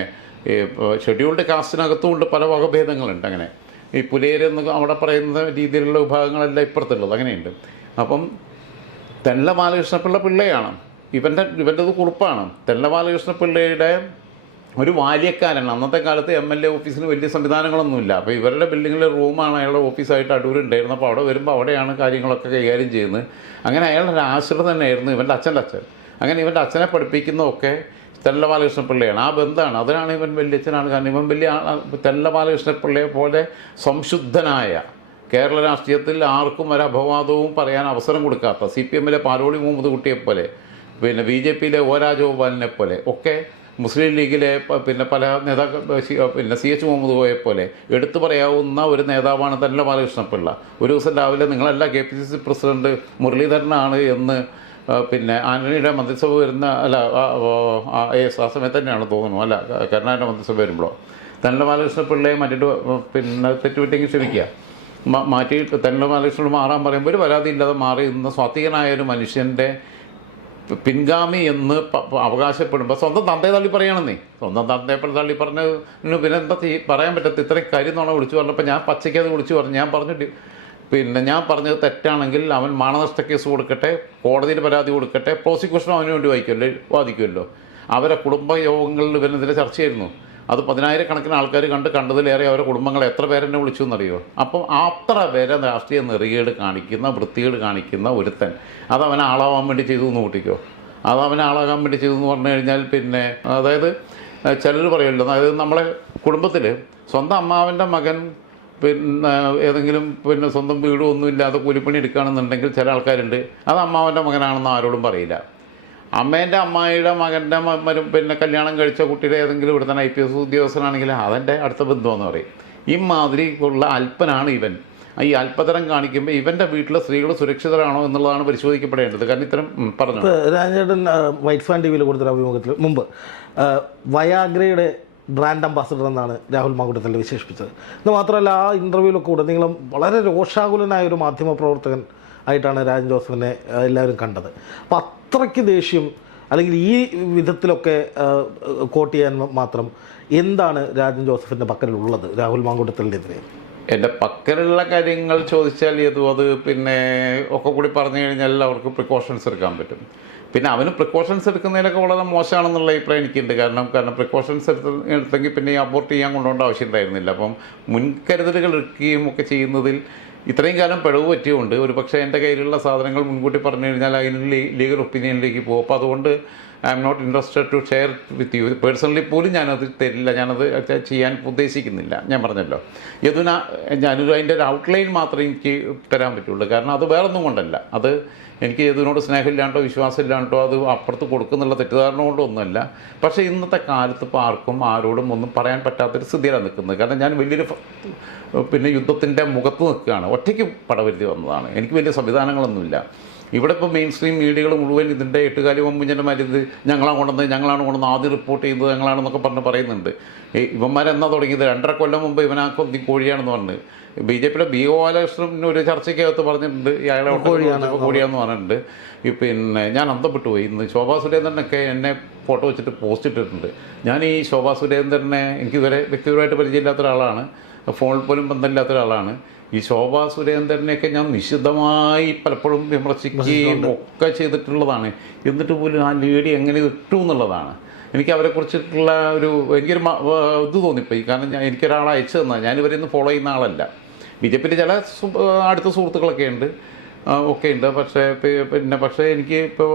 ഷെഡ്യൂൾഡ് കാസ്റ്റിനകത്തും ഉണ്ട് പല വകഭേദങ്ങളുണ്ട് അങ്ങനെ. ഈ പുലേരെന്ന് അവിടെ പറയുന്ന രീതിയിലുള്ള വിഭാഗങ്ങളെല്ലാം ഇപ്പുറത്തുള്ളത്. അങ്ങനെയുണ്ട്. അപ്പം തെല്ല ബാലകൃഷ്ണപിള്ള പിള്ളയാണ്. ഇവന്റെ ഇവന്റെത് കുറിപ്പാണ്. തെല്ല ബാലകൃഷ്ണ പിള്ളയുടെ ഒരു ബാല്യക്കാരൻ അന്നത്തെ കാലത്ത് എം എൽ എ ഓഫീസിന് വലിയ സംവിധാനങ്ങളൊന്നുമില്ല. അപ്പോൾ ഇവരുടെ ബിൽഡിങ്ങിലെ റൂമാണ് അയാളുടെ ഓഫീസായിട്ട് അടൂർ ഉണ്ടായിരുന്നത് അപ്പോൾ അവിടെ വരുമ്പോൾ അവിടെയാണ് കാര്യങ്ങളൊക്കെ കൈകാര്യം ചെയ്യുന്നത്. അങ്ങനെ അയാളുടെ ആശ്രിതം തന്നെയായിരുന്നു ഇവന്റെ അച്ഛന്റെ അച്ഛൻ. അങ്ങനെ ഇവന്റെ അച്ഛനെ പഠിപ്പിക്കുന്നതൊക്കെ തെല്ല ബാലകൃഷ്ണ പിള്ളയാണ് ആ ബന്ധമാണ് അതിനാണ് ഇവൻ വലിയച്ഛനാണ് കാരണം ഇവൻ വലിയ തെല്ല ബാലകൃഷ്ണ പിള്ളയെ പോലെ സംശുദ്ധനായ കേരള രാഷ്ട്രീയത്തിൽ ആർക്കും ഒരു അപവാദവും പറയാൻ അവസരം കൊടുക്കാത്ത സി പി എമ്മിലെ പാലോളി മുഹമ്മദ് കുട്ടിയെ പോലെ പിന്നെ ബി ജെ പിയിലെ ഒ രാജഗോപാലിനെ പോലെ ഒക്കെ മുസ്ലിം ലീഗിലെ പിന്നെ പല നേതാക്കൾ പിന്നെ സി എച്ച് മുഹമ്മദ് കോയെ പോലെ എടുത്തു പറയാവുന്ന ഒരു നേതാവാണ് തന്നെ ബാലകൃഷ്ണപിള്ള ഒരു ദിവസം രാവിലെ നിങ്ങളല്ല K P C C president മുരളീധരനാണ് എന്ന് പിന്നെ ആന്റണിയുടെ മന്ത്രിസഭ വരുന്ന അല്ല എസ് ആ സമയത്ത് തന്നെയാണ് തോന്നുന്നു. അല്ല കരുണാകരന്റെ മന്ത്രിസഭ വരുമ്പോൾ തന്നെ ബാലകൃഷ്ണ പിള്ളയെ മാറ്റിയിട്ട് പിന്നെ തെറ്റുപറ്റെങ്കിൽ ക്ഷമിക്കുക. മാറ്റി തന്നെ ബാലകൃഷ്ണനോട് മാറാൻ പറയുമ്പോൾ ഒരു പരാതിയില്ലാതെ മാറി ഇന്ന് സ്വാത്വികനായ ഒരു മനുഷ്യന്റെ പിൻഗാമി എന്ന് അവകാശപ്പെടുമ്പോൾ സ്വന്തം തന്തയെ തള്ളി പറയണമെന്നേ. സ്വന്തം തന്തയെ തള്ളി പറഞ്ഞതിന് പിന്നെ എന്താ പറയാൻ പറ്റത്തില്ല. ഇത്രയും കാര്യം നോണ വിളിച്ചു പറഞ്ഞപ്പോൾ ഞാൻ പച്ചയ്ക്ക് അത് വിളിച്ചു പറഞ്ഞു. ഞാൻ പറഞ്ഞിട്ട് പിന്നെ ഞാൻ പറഞ്ഞത് തെറ്റാണെങ്കിൽ അവൻ മാനനഷ്ട കേസ് കൊടുക്കട്ടെ കോടതിയിൽ പരാതി കൊടുക്കട്ടെ പ്രോസിക്യൂഷൻ അവന് വേണ്ടി വായിക്കുമല്ലോ വാദിക്കുമല്ലോ. അവരെ കുടുംബ യോഗങ്ങളിൽ ചർച്ച ചെയ്യുന്നു അത് പതിനായിരക്കണക്കിന് ആൾക്കാർ കണ്ട് കണ്ടതിലേറെ അവരുടെ കുടുംബങ്ങൾ എത്ര പേരെന്നെ വിളിച്ചു എന്നറിയോ? അപ്പം അത്ര പേരെ രാഷ്ട്രീയ നെറികേട് കാണിക്കുന്ന വൃത്തികേട് കാണിക്കുന്ന ഒരുത്തൻ. അത് അവൻ ആളാവാൻ വേണ്ടി ചെയ്തു എന്ന് കൂട്ടിക്കോ? അത് അവൻ ആളാകാൻ വേണ്ടി ചെയ്തു എന്ന് പറഞ്ഞു കഴിഞ്ഞാൽ പിന്നെ അതായത് ചിലർ പറയുമല്ലോ അതായത് നമ്മളെ കുടുംബത്തിൽ സ്വന്തം അമ്മാവന്റെ മകൻ പിന്നെ ഏതെങ്കിലും പിന്നെ സ്വന്തം വീടും ഒന്നും ഇല്ലാതെ കൂലിപ്പണി എടുക്കുകയാണെന്നുണ്ടെങ്കിൽ ചില ആൾക്കാരുണ്ട്. അത് അമ്മാവന്റെ മകനാണെന്ന് ആരോടും പറയില്ല. അമ്മേന്റെ അമ്മായിയുടെ മകന്റെ മരും പിന്നെ കല്യാണം കഴിച്ച കുട്ടിയുടെ ഏതെങ്കിലും ഇവിടുത്തെ ഐ പി എസ് ഉദ്യോഗസ്ഥനാണെങ്കിൽ അതെന്റെ അടുത്ത ബന്ധുവെന്ന് പറയും. ഇമാതിരി ഉള്ള അല്പനാണ് ഇവൻ. ഈ അല്പതരം കാണിക്കുമ്പോൾ ഇവന്റെ വീട്ടിലെ സ്ത്രീകൾ സുരക്ഷിതരാണോ എന്നുള്ളതാണ് പരിശോധിക്കപ്പെടേണ്ടത്. കാരണം ഇത്തരം പറഞ്ഞു രാജേട്ടൻ വൈറ്റ് ഫാൻ ടി വിയിൽ കൊടുത്തൊരു അഭിമുഖത്തിൽ മുമ്പ് വയാഗ്രയുടെ ബ്രാൻഡ് അംബാസഡർ എന്നാണ് രാഹുൽ മാങ്കുട്ടത്തിൽ വിശേഷിപ്പിച്ചത്. ഇത് മാത്രമല്ല ആ ഇന്റർവ്യൂവിലൊക്കെ ഉടനീളം വളരെ രോഷാകുലനായ ഒരു മാധ്യമപ്രവർത്തകൻ ആയിട്ടാണ് രാജൻ ജോസഫിനെ എല്ലാവരും കണ്ടത്. അപ്പോൾ അത്രയ്ക്ക് ദേഷ്യം അല്ലെങ്കിൽ ഈ വിധത്തിലൊക്കെ കോട്ട് ചെയ്യാൻ മാത്രം എന്താണ് രാജൻ ജോസഫിന്റെ പക്കലുള്ളത് രാഹുൽ മാങ്കുട്ടത്തിലെതിരെ എന്റെ പക്കലുള്ള കാര്യങ്ങൾ ചോദിച്ചാൽ ഏതും അത് പിന്നെ ഒക്കെ കൂടി പറഞ്ഞു കഴിഞ്ഞാൽ അവർക്ക് പ്രിക്കോഷൻസ് എടുക്കാൻ പറ്റും. പിന്നെ അവന് പ്രിക്കോഷൻസ് എടുക്കുന്നതിലൊക്കെ വളരെ മോശമാണെന്നുള്ള അഭിപ്രായം എനിക്കുണ്ട്. കാരണം കാരണം പ്രിക്കോഷൻസ് എടുത്ത് എടുത്തെങ്കിൽ പിന്നെ ഈ അബോർട്ട് ചെയ്യാൻ കൊണ്ടുപോകേണ്ട ആവശ്യം ഉണ്ടായിരുന്നില്ല അപ്പം മുൻകരുതലുകൾ എടുക്കുകയും ഒക്കെ ചെയ്യുന്നതിൽ ഇത്രയും കാലം പിഴവ് പറ്റിയുണ്ട് ഒരു പക്ഷേ എന്റെ കയ്യിലുള്ള സാധനങ്ങൾ മുൻകൂട്ടി പറഞ്ഞു കഴിഞ്ഞാൽ അതിന് ലീഗൽ ഒപ്പീനിയനിലേക്ക് പോകും. അപ്പോൾ അതുകൊണ്ട് I am not interested to share with you personally പോലും ഞാനത് തരില്ല. ഞാനത് ചെയ്യാൻ ഉദ്ദേശിക്കുന്നില്ല. ഞാൻ പറഞ്ഞല്ലോ. യദുന ഞാനൊരു അതിന്റെ ഒരു ഔട്ട്ലൈൻ മാത്രമേ എനിക്ക് തരാൻ പറ്റുള്ളൂ. കാരണം അത് വേറൊന്നും കൊണ്ടല്ല. അത് എനിക്ക് യദുവിനോട് സ്നേഹമില്ലാണ്ടോ വിശ്വാസമില്ലാണ്ടോ അത് അപ്പുറത്ത് കൊടുക്കുന്നുള്ള തെറ്റിദ്ധാരണ കൊണ്ടൊന്നുമല്ല. പക്ഷേ ഇന്നത്തെ കാലത്ത് ഇപ്പോൾ ആർക്കും ആരോടും ഒന്നും പറയാൻ പറ്റാത്തൊരു സ്ഥിതിയിലാണ് നിൽക്കുന്നത്. കാരണം ഞാൻ വലിയൊരു പിന്നെ യുദ്ധത്തിന്റെ മുഖത്ത് നിൽക്കുകയാണ്. ഒറ്റയ്ക്ക് പടവരുതി വന്നതാണ്. എനിക്ക് വലിയ സംവിധാനങ്ങളൊന്നുമില്ല. ഇവിടെ ഇപ്പോൾ മെയിൻ സ്ട്രീം മീഡിയകൾ മുഴുവൻ ഇതിന്റെ എട്ടുകാലി വമ്പുഞ്ചന്മാർ ഇത് ഞങ്ങളാണ് കൊണ്ടുവന്നത് ഞങ്ങളാണ് കൊണ്ടുവന്നത് ആദ്യം റിപ്പോർട്ട് ചെയ്തത് ഞങ്ങളാണെന്നൊക്കെ പറഞ്ഞ് പറയുന്നുണ്ട്. ഇവന്മാരെന്നാ തുടങ്ങിയത്? രണ്ടര കൊല്ലം മുമ്പ് ഇവനാക്കും നീ കോഴിയാണെന്ന് പറഞ്ഞ്. ബി ജെ പിയുടെ ബി ഒ ബാലകൃഷ്ണൻ ഒരു ചർച്ചയ്ക്കകത്ത് പറഞ്ഞിട്ടുണ്ട് ഇയാളെ അയാളെ കോഴിയാണ്. കോഴിയാന്ന് പറഞ്ഞിട്ടുണ്ട്. പിന്നെ ഞാൻ അന്തപ്പെട്ടു പോയി. ഇന്ന് ശോഭാ സുരേന്ദ്രനൊക്കെ എന്നെ ഫോട്ടോ വെച്ചിട്ട് പോസ്റ്റ് ഇട്ടിട്ടുണ്ട്. ഞാൻ ഈ ശോഭാ സുരേന്ദ്രനെ എനിക്കിതുവരെ വ്യക്തിപരമായിട്ട് പരിചയമില്ലാത്ത ഒരാളാണ്. ഫോണിൽ പോലും ബന്ധമില്ലാത്ത ഒരാളാണ്. ഈ ശോഭാ സുരേന്ദ്രനെയൊക്കെ ഞാൻ നിശിതമായി പലപ്പോഴും വിമർശിക്കുകയും ഒക്കെ ചെയ്തിട്ടുള്ളതാണ്. എന്നിട്ട് പോലും ആ ലേഡി എങ്ങനെ കിട്ടും ഇട്ടു എന്നുള്ളതാണ്. എനിക്ക് അവരെക്കുറിച്ചിട്ടുള്ള ഒരു എനിക്കൊരു ഇത് തോന്നിപ്പോയി. കാരണം ഞാൻ എനിക്കൊരാളെ അയച്ചു തന്നാൽ ഞാനിവരെ ഒന്ന് ഫോളോ ചെയ്യുന്ന ആളല്ല. ബി ജെ പിയിൽ ചില അടുത്ത സുഹൃത്തുക്കളൊക്കെ ഉണ്ട്. ഒക്കെ ഉണ്ട് പക്ഷേ പിന്നെ പക്ഷേ എനിക്ക് ഇപ്പോൾ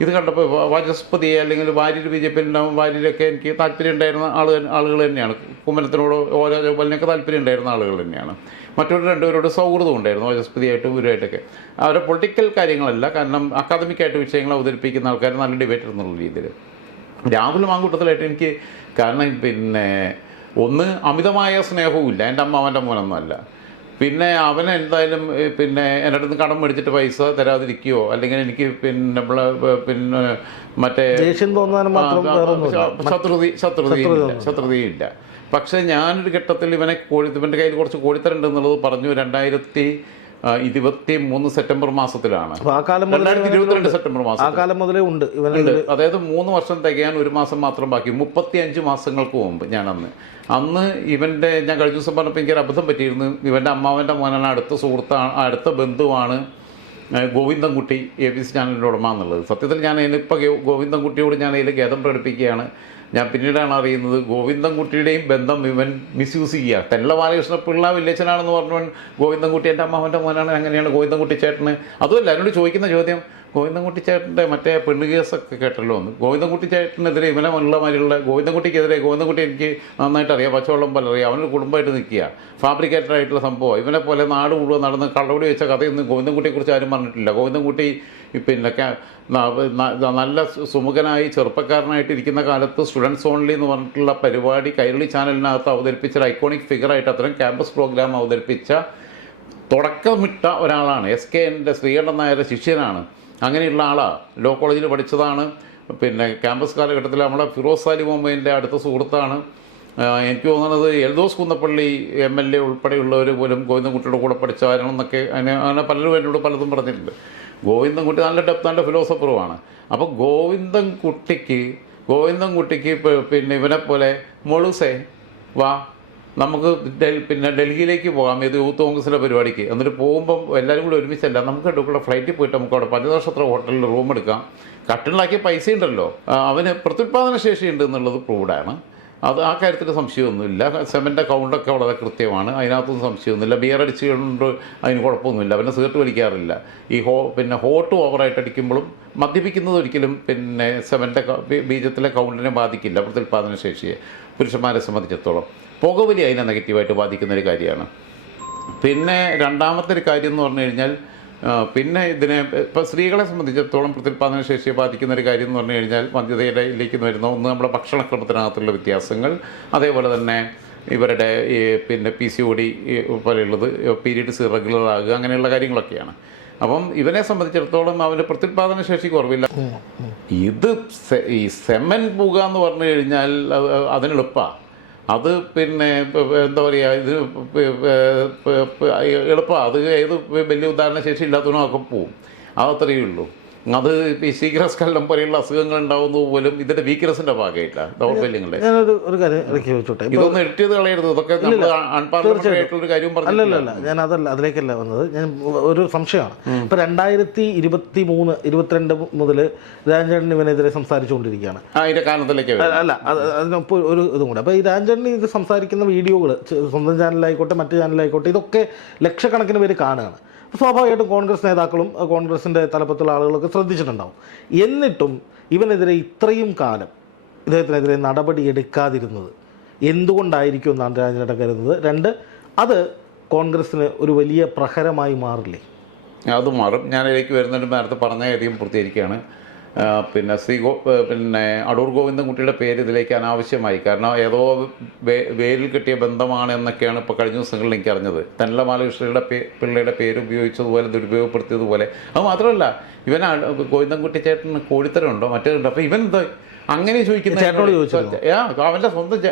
ഇത് കണ്ടപ്പോൾ വാചസ്പതിയെ അല്ലെങ്കിൽ വാര്യർ ബി ജെ പി ഉണ്ടാവും വാര്യരൊക്കെ എനിക്ക് താല്പര്യം ഉണ്ടായിരുന്ന ആളുകൾ ആളുകൾ തന്നെയാണ്. കുമ്മനത്തിനോട് ഓരോ ജോബലിനൊക്കെ താല്പര്യം ഉണ്ടായിരുന്ന ആളുകൾ തന്നെയാണ്. മറ്റൊരു രണ്ടുപേരോട് സൗഹൃദം ഉണ്ടായിരുന്നു വാചസ്പതിയായിട്ടും ഗുരുവായിട്ടൊക്കെ. അവരുടെ പൊളിറ്റിക്കൽ കാര്യങ്ങളല്ല കാരണം അക്കാദമിക്കായിട്ട് വിഷയങ്ങൾ അവതരിപ്പിക്കുന്ന ആൾക്കാർ നല്ല ഡിബേറ്റ് എന്നുള്ള രീതിയിൽ രാഹുൽ മാങ്കൂട്ടത്തിലായിട്ട് എനിക്ക് കാരണം പിന്നെ ഒന്ന് അമിതമായ സ്നേഹവും ഇല്ല എന്റെ അമ്മാവന്റെ മോനൊന്നുമല്ല പിന്നെ അവൻ എന്തായാലും പിന്നെ എന്റെ അടുത്ത് കടം മേടിച്ചിട്ട് പൈസ തരാതിരിക്കുകയോ അല്ലെങ്കിൽ എനിക്ക് പിന്നെ പിന്നെ മറ്റേ ശത്രുതി ശത്രുതയില്ല ശത്രുതയില്ല. പക്ഷെ ഞാനൊരു ഘട്ടത്തിൽ ഇവനെ കോഴി ഇവന്റെ കയ്യിൽ കുറച്ച് കോഴിത്തരുണ്ട് എന്നുള്ളത് പറഞ്ഞു. രണ്ടായിരത്തി ഇരുപത്തി മൂന്ന് സെപ്റ്റംബർ മാസത്തിലാണ്. ആ രണ്ടായിരത്തി ഇരുപത്തിരണ്ട് സെപ്റ്റംബർ ആ മാസം കാലം മുതലേ ഉണ്ട്. അതായത് മൂന്ന് വർഷം തികയാൻ ഒരു മാസം മാത്രം ബാക്കി. മുപ്പത്തി അഞ്ച് മാസങ്ങൾക്ക് മുമ്പ് ഞാൻ അന്ന് അന്ന് ഇവന്റെ ഞാൻ കഴിഞ്ഞ ദിവസം പറഞ്ഞപ്പോൾ എനിക്കൊരു അബദ്ധം പറ്റിയിരുന്നു. ഇവന്റെ അമ്മാവന്റെ മോനാണ് അടുത്ത സുഹൃത്താണ് അടുത്ത ബന്ധുവാണ് ഗോവിന്ദൻകുട്ടി എ ബി സി ചാനലിന്റെ ഉടമ എന്നുള്ളത്. സത്യത്തിൽ ഞാൻ അതിനിപ്പോൾ ഗോവിന്ദൻകുട്ടിയോട് ഞാൻ അതിൽ ഖേദം പ്രകടിപ്പിക്കുകയാണ്. ഞാൻ പിന്നീടാണ് അറിയുന്നത് ഗോവിന്ദൻകുട്ടിയുടെയും ബന്ധം ഇവൻ മിസ്യൂസ് ചെയ്യുക. തെല്ല ബാലകൃഷ്ണ പിള്ള വില്ലേച്ചനാണെന്ന് പറഞ്ഞവൻ ഗോവിന്ദൻകുട്ടി എന്റെ അമ്മാവന്റെ മോനാണ് അങ്ങനെയാണ് ഗോവിന്ദൻകുട്ടി ചേട്ടന്. അതുമല്ല എന്നോട് ചോദിക്കുന്ന ചോദ്യം ഗോവിന്ദൻകുട്ടി ചേട്ടന്റെ മറ്റേ പെണ്ണ് കേസൊക്കെ കേട്ടല്ലോ ഒന്ന്. ഗോവിന്ദൻകുട്ടി ചേട്ടനെതിരെ ഇവനെ ഉള്ള മാതിരിയുള്ള ഗോവിന്ദൻകുട്ടിക്കെതിരെ ഗോവിന്ദൻകുട്ടി എനിക്ക് നന്നായിട്ട് അറിയാം. പച്ചവെള്ളം പോലെ അറിയാം. അവനൊരു കുടുംബമായിട്ട് നിൽക്കുക ഫാബ്രിക്കേറ്റഡ് ആയിട്ടുള്ള സംഭവം ഇവനെ പോലെ നാട് മുഴുവൻ നടന്ന് കള്ളവടി വെച്ച കഥയൊന്നും ഗോവിന്ദൻകുട്ടിയെക്കുറിച്ച് ആരും പറഞ്ഞിട്ടില്ല. ഗോവിന്ദൻകുട്ടി പിന്നെ നല്ല സുമുഖനായി ചെറുപ്പക്കാരനായിട്ട് ഇരിക്കുന്ന കാലത്ത് സ്റ്റുഡൻസ് ഓൺലി എന്ന് പറഞ്ഞിട്ടുള്ള പരിപാടി കൈരളി ചാനലിനകത്ത് അവതരിപ്പിച്ച ഒരു ഐക്കോണിക് ഫിഗറായിട്ട് അത്തരം ക്യാമ്പസ് പ്രോഗ്രാം അവതരിപ്പിച്ച തുടക്കമിട്ട ഒരാളാണ്. എസ് കെ എന്റെ ശ്രീകണ്ഠൻ നായരുടെ ശിഷ്യനാണ്. അങ്ങനെയുള്ള ആളാണ് ലോ കോളേജിൽ പഠിച്ചതാണ്. പിന്നെ ക്യാമ്പസ് കാലഘട്ടത്തിൽ നമ്മളെ ഫിറോസ് സാലി മുഹമ്മദിന്റെ അടുത്ത സുഹൃത്താണ്. എനിക്ക് തോന്നുന്നത് Eldhose Kunnappilly M L A ഉൾപ്പെടെയുള്ളവർ പോലും ഗോവിന്ദൻകുട്ടിയുടെ കൂടെ പഠിച്ചവരാണെന്നൊക്കെ അങ്ങനെ അങ്ങനെ പലരും എന്നോട് പലതും പറഞ്ഞിട്ടുണ്ട്. ഗോവിന്ദൻകുട്ടി നല്ല ഡെപ്ത് നല്ല ഫിലോസഫറുമാണ്. അപ്പോൾ ഗോവിന്ദൻകുട്ടിക്ക് ഗോവിന്ദൻകുട്ടിക്ക് പിന്നെ ഇവനെ പോലെ വാ. നമുക്ക് പിന്നെ ഡൽഹിയിലേക്ക് പോകാം ഇത് യൂത്ത് കോൺഗ്രസിന്റെ പരിപാടിക്ക്. എന്നിട്ട് പോകുമ്പം എല്ലാവരും കൂടി ഒരുമിച്ചല്ല നമുക്ക് എടുക്കുള്ള ഫ്ലൈറ്റിൽ പോയിട്ട് നമുക്ക് അവിടെ പഞ്ചനക്ഷത്ര ഹോട്ടലിൽ റൂം എടുക്കാം. കട്ടിലാക്കിയ പൈസ ഉണ്ടല്ലോ. അവന് പ്രത്യുത്പാദന ശേഷി ഉണ്ട് എന്നുള്ളത് പ്രൂവ്ഡാണ്. അത് ആ കാര്യത്തിൽ സംശയമൊന്നുമില്ല. സെമന്റെ അക്കൗണ്ടൊക്കെ വളരെ കൃത്യമാണ്. അതിനകത്തൊന്നും സംശയമൊന്നുമില്ല. ബിയർ അടിച്ചുകൊണ്ട് അതിന് കുഴപ്പമൊന്നുമില്ല. പിന്നെ സിഗരറ്റ് വലിക്കാറില്ല. ഈ ഹോ പിന്നെ ഹോട്ട് ഓവറായിട്ട് അടിക്കുമ്പോഴും മദ്യപിക്കുന്നത് ഒരിക്കലും പിന്നെ സെമന്റെ ബീജത്തിലെ കൗണ്ടിനെ ബാധിക്കില്ല പ്രത്യുത്പാദന ശേഷിയെ. പുരുഷന്മാരെ സംബന്ധിച്ചിടത്തോളം. പുകവലി അതിനെ നെഗറ്റീവായിട്ട് ബാധിക്കുന്ന ഒരു കാര്യമാണ്. പിന്നെ രണ്ടാമത്തെ ഒരു കാര്യം എന്ന് പറഞ്ഞു കഴിഞ്ഞാൽ പിന്നെ ഇതിനെ ഇപ്പോൾ സ്ത്രീകളെ സംബന്ധിച്ചിടത്തോളം പ്രത്യുൽപാദന ശേഷിയെ ബാധിക്കുന്ന ഒരു കാര്യം എന്ന് പറഞ്ഞു കഴിഞ്ഞാൽ മദ്യതയിലേക്ക് വരുന്ന ഒന്ന് നമ്മുടെ ഭക്ഷണക്രമത്തിനകത്തുള്ള വ്യത്യാസങ്ങൾ അതേപോലെ തന്നെ ഇവരുടെ ഈ പിന്നെ പി സി ഒ ഡി പോലെയുള്ളത് പീരീഡ്സ് ഇറഗുലർ ആകുക അങ്ങനെയുള്ള കാര്യങ്ങളൊക്കെയാണ്. അപ്പം ഇവനെ സംബന്ധിച്ചിടത്തോളം അവന് പ്രത്യുൽപാദന ശേഷി കുറവില്ല. ഇത് ഈ സെമൻ പുക എന്ന് പറഞ്ഞു കഴിഞ്ഞാൽ അത് അതിനെളുപ്പമാണ് അത് പിന്നെ എന്താ പറയുക ഇത് എളുപ്പമാണ് അത് ഏത് വലിയ ഉദാഹരണ ശേഷി ഇല്ലാത്തവനും ഒക്കെ പോവും. അതത്രയേ ഉള്ളൂ. അത് ഈ ശീഘ്രസ്ഖലനം പോലെയുള്ള അസുഖങ്ങൾ ഉണ്ടാവുന്നത് പോലും ഇതിന്റെ വീക്ക്നെസിന്റെ ഭാഗമായില്ല ദൗർബല്യങ്ങളുടെ ഞാനൊരു ഒരു കാര്യം ഇടയ്ക്ക് വെച്ചോട്ടെ. ഇതൊന്നും ചെയ്ത് കളയരുത്. ഇതൊക്കെ അൺപാർലമെന്ററി കാര്യം പറഞ്ഞില്ല അല്ലല്ല ഞാൻ അതല്ല അതിലേക്കല്ല വന്നത്. ഞാൻ ഒരു സംശയമാണ്. ഇപ്പൊ രണ്ടായിരത്തി ഇരുപത്തി മൂന്ന് ഇരുപത്തിരണ്ട് മുതൽ രാജേട്ടൻ ഇവനെതിരെ സംസാരിച്ചുകൊണ്ടിരിക്കുകയാണ്. അതിന്റെ കാരണത്തിലേക്ക് അല്ല അത് അതിനൊപ്പം ഒരു ഇതും കൂടെ. അപ്പൊ ഈ രാജേട്ടൻ ഇത് സംസാരിക്കുന്ന വീഡിയോകൾ സ്വന്തം ചാനലായിക്കോട്ടെ മറ്റു ചാനലായിക്കോട്ടെ ഇതൊക്കെ ലക്ഷക്കണക്കിന് പേര് കാണുകയാണ്. സ്വാഭാവികമായിട്ടും കോൺഗ്രസ് നേതാക്കളും കോൺഗ്രസിന്റെ തലപ്പത്തുള്ള ആളുകളൊക്കെ ശ്രദ്ധിച്ചിട്ടുണ്ടാവും. എന്നിട്ടും ഇവനെതിരെ ഇത്രയും കാലം ഇദ്ദേഹത്തിനെതിരെ നടപടി എടുക്കാതിരുന്നത് എന്തുകൊണ്ടായിരിക്കും എന്നാണ് രാജനേട്ടൻ കരുതുന്നത്? രണ്ട് അത് കോൺഗ്രസ്സിന് ഒരു വലിയ പ്രഹരമായി മാറില്ലേ? അത് മാറും. ഞാൻ ഇതിലേക്ക് വരുന്നതിന് നേരത്തെ പറഞ്ഞ കാര്യം പൂർത്തീകരിക്കുകയാണ്. പിന്നെ ശ്രീ ഗോ പിന്നെ അടൂർ ഗോവിന്ദൻകുട്ടിയുടെ പേര് ഇതിലേക്ക് അനാവശ്യമായി. കാരണം ഏതോ വേരിൽ കിട്ടിയ ബന്ധമാണ് എന്നൊക്കെയാണ് ഇപ്പോൾ കഴിഞ്ഞ ദിവസങ്ങളിൽ എനിക്ക് അറിഞ്ഞത്. തന്നല ബാലകൃഷ്ണയുടെ പേ പിള്ളയുടെ പേര് ഉപയോഗിച്ചതുപോലെ ദുരുപയോഗപ്പെടുത്തിയതുപോലെ. അത് മാത്രമല്ല ഇവൻ ഗോവിന്ദൻകുട്ടി ചേട്ടന് കോഴിത്തരമുണ്ടോ മറ്റേതുണ്ടോ. അപ്പോൾ ഇവൻ എന്താ അങ്ങനെ ചോദിക്കുന്ന ചേട്ടനോട് ചോദിച്ചു? അവന്റെ സ്വന്തം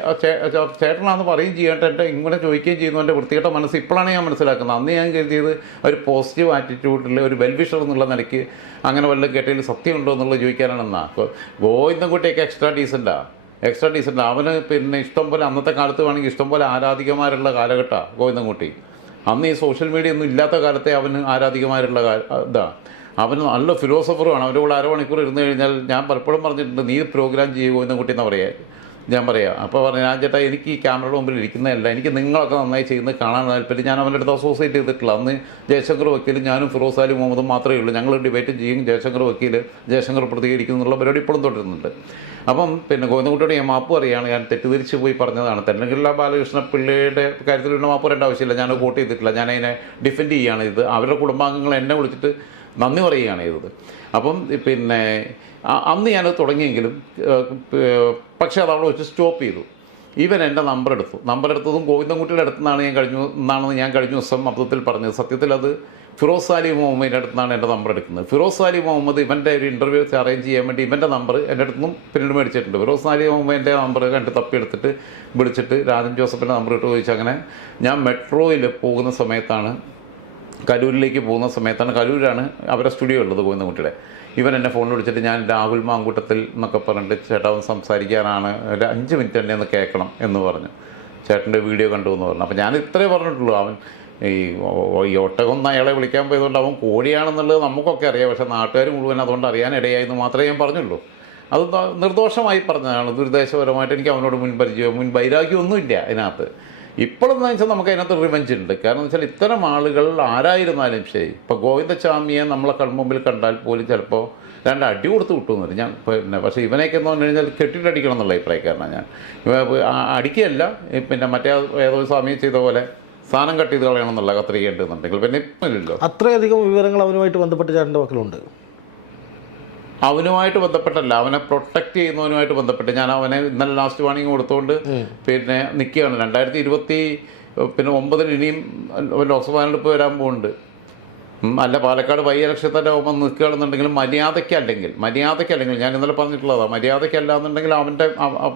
ചേട്ടനാണെന്ന് പറയുകയും ചെയ്യട്ടെ എന്റെ ഇങ്ങനെ ചോദിക്കുകയും ചെയ്യുന്നു. എന്റെ വൃത്തികെട്ട മനസ്സ് ഇപ്പോഴാണ് ഞാൻ മനസ്സിലാക്കുന്നത്. അന്ന് ഞാൻ കരുതിയത് ഒരു പോസിറ്റീവ് ആറ്റിറ്റ്യൂഡിൽ ഒരു വെൽവിഷർ എന്നുള്ള നിലയ്ക്ക് അങ്ങനെ വല്ലതും കേട്ടതിൽ സത്യമുണ്ടോ എന്നുള്ളത് ചോദിക്കാനാണെന്നാ. ഗോവിന്ദൻകുട്ടിയൊക്കെ എക്സ്ട്രാ ഡീസന്റാ എക്സ്ട്രാ ഡീസന്റ് അവന് പിന്നെ ഇഷ്ടം പോലെ അന്നത്തെ കാലത്ത് വേണമെങ്കിൽ ഇഷ്ടം പോലെ ആരാധികമാരുള്ള കാലഘട്ടമാണ് ഗോവിന്ദൻകുട്ടി. അന്ന് ഈ സോഷ്യൽ മീഡിയ ഒന്നും ഇല്ലാത്ത കാലത്തെ അവന് ആരാധികമാരുള്ള കാ- ഇതാ. അവന് നല്ല ഫിലോസഫറുമാണ് അവന്റെ കൂടെ അരമണിക്കൂർ ഇരുന്ന് കഴിഞ്ഞാൽ ഞാൻ പലപ്പോഴും പറഞ്ഞിട്ടുണ്ട് നീ പ്രോഗ്രാം ചെയ്യുമോ എന്ന് കുട്ടി എന്നാ പറയാ. ഞാൻ പറയാം അപ്പോൾ പറഞ്ഞു ഞാൻ ചേട്ടാ എനിക്ക് ഈ ക്യാമറയുടെ മുമ്പിൽ ഇരിക്കുന്നതല്ല. എനിക്ക് നിങ്ങളൊക്കെ നന്നായി ചെയ്യുന്നത് കാണാൻ താല്പര്യം ഞാൻ അവന്റെ അടുത്ത് അസോസിയേറ്റ് ചെയ്തിട്ടില്ല. അന്ന് ജയശങ്കർ വക്കീലും ഞാനും ഫിറോസ് അലി മുഹമ്മദും മാത്രമേ ഉള്ളൂ. ഞങ്ങൾ ഡിബേറ്റ് ചെയ്യും ജയശങ്കർ വക്കീൽ ജയശങ്കർ പ്രതികരിക്കും എന്നുള്ള പരിപാടി ഇപ്പോഴും തുടരുന്നുണ്ട്. അപ്പം പിന്നെ ഗോവിന്ദൻകുട്ടിയുടെ ഞാൻ മാപ്പ് അറിയാണ് ഞാൻ തെറ്റിദ്ധരിച്ച് പോയി പറഞ്ഞതാണ്. തെന്നങ്കിള്ള ബാലകൃഷ്ണ പിള്ളയുടെ കാര്യത്തിൽ പിന്നെ മാപ്പ് പറയേണ്ട ആവശ്യമില്ല. ഞാൻ വോട്ട് ചെയ്തിട്ടില്ല. ഞാനതിനെ ഡിഫെൻഡ് ചെയ്യുകയാണ് ഇത്. അവരുടെ കുടുംബാംഗങ്ങൾ എന്നെ വിളിച്ചിട്ട് നന്ദി പറയുകയാണ് ചെയ്തത്. അപ്പം പിന്നെ അന്ന് ഞാനത് തുടങ്ങിയെങ്കിലും പക്ഷേ അത് അവിടെ വെച്ച് സ്റ്റോപ്പ് ചെയ്തു. ഇവൻ എന്റെ നമ്പർ എടുത്തു. നമ്പർ എടുത്തതും ഗോവിന്ദൻകുട്ടിയുടെ അടുത്തുനിന്നാണ് ഞാൻ കഴിഞ്ഞു എന്നാണെന്ന് ഞാൻ കഴിഞ്ഞ ദിവസം മൊത്തത്തിൽ പറഞ്ഞത്. സത്യത്തിൽ അത് ഫിറോസ് അലി മുഹമ്മദിന്റെ അടുത്തുനിന്നാണ് എന്റെ നമ്പർ എടുക്കുന്നത്. ഫിറോസ് അലി മുഹമ്മദ് ഇവന്റെ ഒരു ഇന്റർവ്യൂ അറേഞ്ച് ചെയ്യാൻ വേണ്ടി ഇവന്റെ നമ്പർ എന്റെ അടുത്തുനിന്നും പിന്നീട് മേടിച്ചിട്ടുണ്ട്. ഫിറോസ് അലി മുഹമ്മദിന്റെ നമ്പർ കണ്ട് തപ്പിയെടുത്തിട്ട് വിളിച്ചിട്ട് രാജൻ ജോസഫിന്റെ നമ്പർ ഇട്ട് ചോദിച്ചു അങ്ങനെ ഞാൻ മെട്രോയിൽ പോകുന്ന സമയത്താണ് കലൂരിലേക്ക് പോകുന്ന സമയത്താണ് കലൂരാണ് അവരുടെ സ്റ്റുഡിയോ ഉള്ളത് പോകുന്ന കുട്ടിയുടെ ഇവൻ എന്നെ ഫോണിൽ വിളിച്ചിട്ട് ഞാൻ രാഹുൽ മാങ്കൂട്ടത്തിൽ എന്നൊക്കെ പറഞ്ഞിട്ട് ചേട്ടാ ഒന്ന് സംസാരിക്കാനാണ് ഒരു അഞ്ച് മിനിറ്റ് തന്നെ ഒന്ന് കേൾക്കണം എന്ന് പറഞ്ഞു. ചേട്ടന്റെ വീഡിയോ കണ്ടു എന്ന് പറഞ്ഞു. അപ്പോൾ ഞാൻ ഇത്രേ പറഞ്ഞിട്ടുള്ളൂ. അവൻ ഈ ഈ ഒട്ടകൊന്ന് അയാളെ വിളിക്കാൻ പോയതുകൊണ്ട് അവൻ കോഴിയാണെന്നുള്ളത് നമുക്കൊക്കെ അറിയാം. പക്ഷേ നാട്ടുകാർ മുഴുവൻ അതുകൊണ്ട് അറിയാൻ ഇടയായി എന്ന് മാത്രമേ ഞാൻ പറഞ്ഞുള്ളൂ. അത് നിർദോഷമായി പറഞ്ഞതാണ്. ദുരുദ്ദേശപരമായിട്ട് എനിക്ക് അവനോട് മുൻ പരിചയം മുൻ വൈരാഗ്യമൊന്നുമില്ല അതിനകത്ത്. ഇപ്പോഴെന്ന് വെച്ചാൽ നമുക്ക് അതിനകത്ത് റിവെഞ്ച് ഉണ്ട്. കാരണം വെച്ചാൽ ഇത്തരം ആളുകൾ ആരായിരുന്നാലും ശരി. ഇപ്പോൾ ഗോവിന്ദസ്വാമിയെ നമ്മളെ കൺമുമ്പിൽ കണ്ടാൽ പോലും ചിലപ്പോൾ രണ്ട് അടി കൊടുത്ത് വിട്ടുന്നില്ല ഞാൻ പിന്നെ പക്ഷേ ഇവനെയൊക്കെ എന്ന് പറഞ്ഞു കഴിഞ്ഞാൽ കെട്ടിട്ടടിക്കണം എന്നുള്ള അഭിപ്രായക്കാരനാണ് ഞാൻ. അടിക്കുകയല്ല. പിന്നെ മറ്റേ ഏതോ സ്വാമിയെ ചെയ്ത പോലെ സാധനം കട്ട് ചെയ്ത് കളയണം എന്നുള്ള കത്രിക ഉണ്ടെന്നുണ്ടെങ്കിൽ പിന്നെ ഇല്ലല്ലോ അത്രയധികം വിവരങ്ങൾ അവനുമായിട്ട് ബന്ധപ്പെട്ട് ചേട്ടന്റെ പക്കലുണ്ട്. അവനുമായിട്ട് ബന്ധപ്പെട്ടല്ല അവനെ പ്രൊട്ടക്ട് ചെയ്യുന്നവനുമായിട്ട് ബന്ധപ്പെട്ട്. ഞാൻ അവനെ ഇന്നലെ ലാസ്റ്റ് വാണിംഗ് കൊടുത്തുകൊണ്ട് പിന്നെ നിൽക്കുകയാണ് രണ്ടായിരത്തി ഇരുപത്തി പിന്നെ ഒമ്പതിന് ഇനിയും ലോക്സഭാ തെരഞ്ഞെടുപ്പ് വരാൻ പോകുന്നുണ്ട് അല്ല പാലക്കാട് വൈ ഇലക്ഷത്തിന്റെ ഒപ്പം നിൽക്കുകയാണെന്നുണ്ടെങ്കിൽ മര്യാദയ്ക്കല്ലെങ്കിൽ മര്യാദയ്ക്കല്ലെങ്കിൽ ഞാൻ ഇന്നലെ പറഞ്ഞിട്ടുള്ളതാണ് മര്യാദയ്ക്കല്ല എന്നുണ്ടെങ്കിൽ അവന്റെ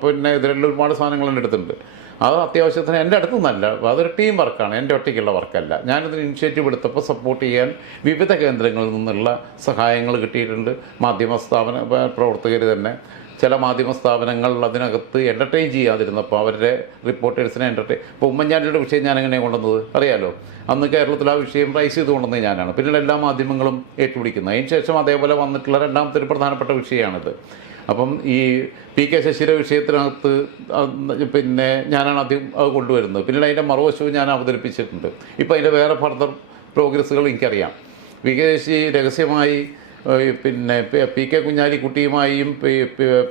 പിന്നെ ഇതിലുള്ള ഒരുപാട് സാധനങ്ങൾ എന്റെ അടുത്തുണ്ട് അത് അത്യാവശ്യത്തിന് എന്റെ അടുത്ത് നല്ല അതൊരു ടീം വർക്കാണ്. എന്റെ ഒറ്റയ്ക്കുള്ള വർക്കല്ല. ഞാനിതിന് ഇനിഷ്യേറ്റീവ് എടുത്തപ്പോൾ സപ്പോർട്ട് ചെയ്യാൻ വിവിധ കേന്ദ്രങ്ങളിൽ നിന്നുള്ള സഹായങ്ങൾ കിട്ടിയിട്ടുണ്ട്. മാധ്യമ സ്ഥാപന പ്രവർത്തകർ തന്നെ. ചില മാധ്യമ സ്ഥാപനങ്ങൾ അതിനകത്ത് എന്റർടൈൻ ചെയ്യാതിരുന്നപ്പോൾ അവരുടെ റിപ്പോർട്ടേഴ്സിനെ എന്റർടൈൻ ഇപ്പോൾ ഉമ്മൻചാണ്ടിയുടെ വിഷയം ഞാൻ എങ്ങനെയാണ് കൊണ്ടുവന്നത്? അറിയാലോ? അന്ന് കേരളത്തിൽ ആ വിഷയം റൈസ് ചെയ്ത് കൊണ്ടുവന്നത് ഞാനാണ്. പിന്നീട് എല്ലാ മാധ്യമങ്ങളും ഏറ്റുപിടിക്കുന്നത്. അതിന് ശേഷം അതേപോലെ വന്നിട്ടുള്ള രണ്ടാമത്തെ ഒരു പ്രധാനപ്പെട്ട വിഷയമാണിത്. അപ്പം ഈ പി കെ ശശിയുടെ വിഷയത്തിനകത്ത് പിന്നെ ഞാനാണ് ആദ്യം അത് കൊണ്ടുവരുന്നത്. പിന്നീട് അതിന്റെ മറുവശവും ഞാൻ അവതരിപ്പിച്ചിട്ടുണ്ട്. ഇപ്പോൾ അതിന്റെ വേറെ ഫർദർ പ്രോഗ്രസ്സുകൾ എനിക്കറിയാം. പി കെ ശശി രഹസ്യമായി പിന്നെ പി- കെ കുഞ്ഞാലിക്കുട്ടിയുമായും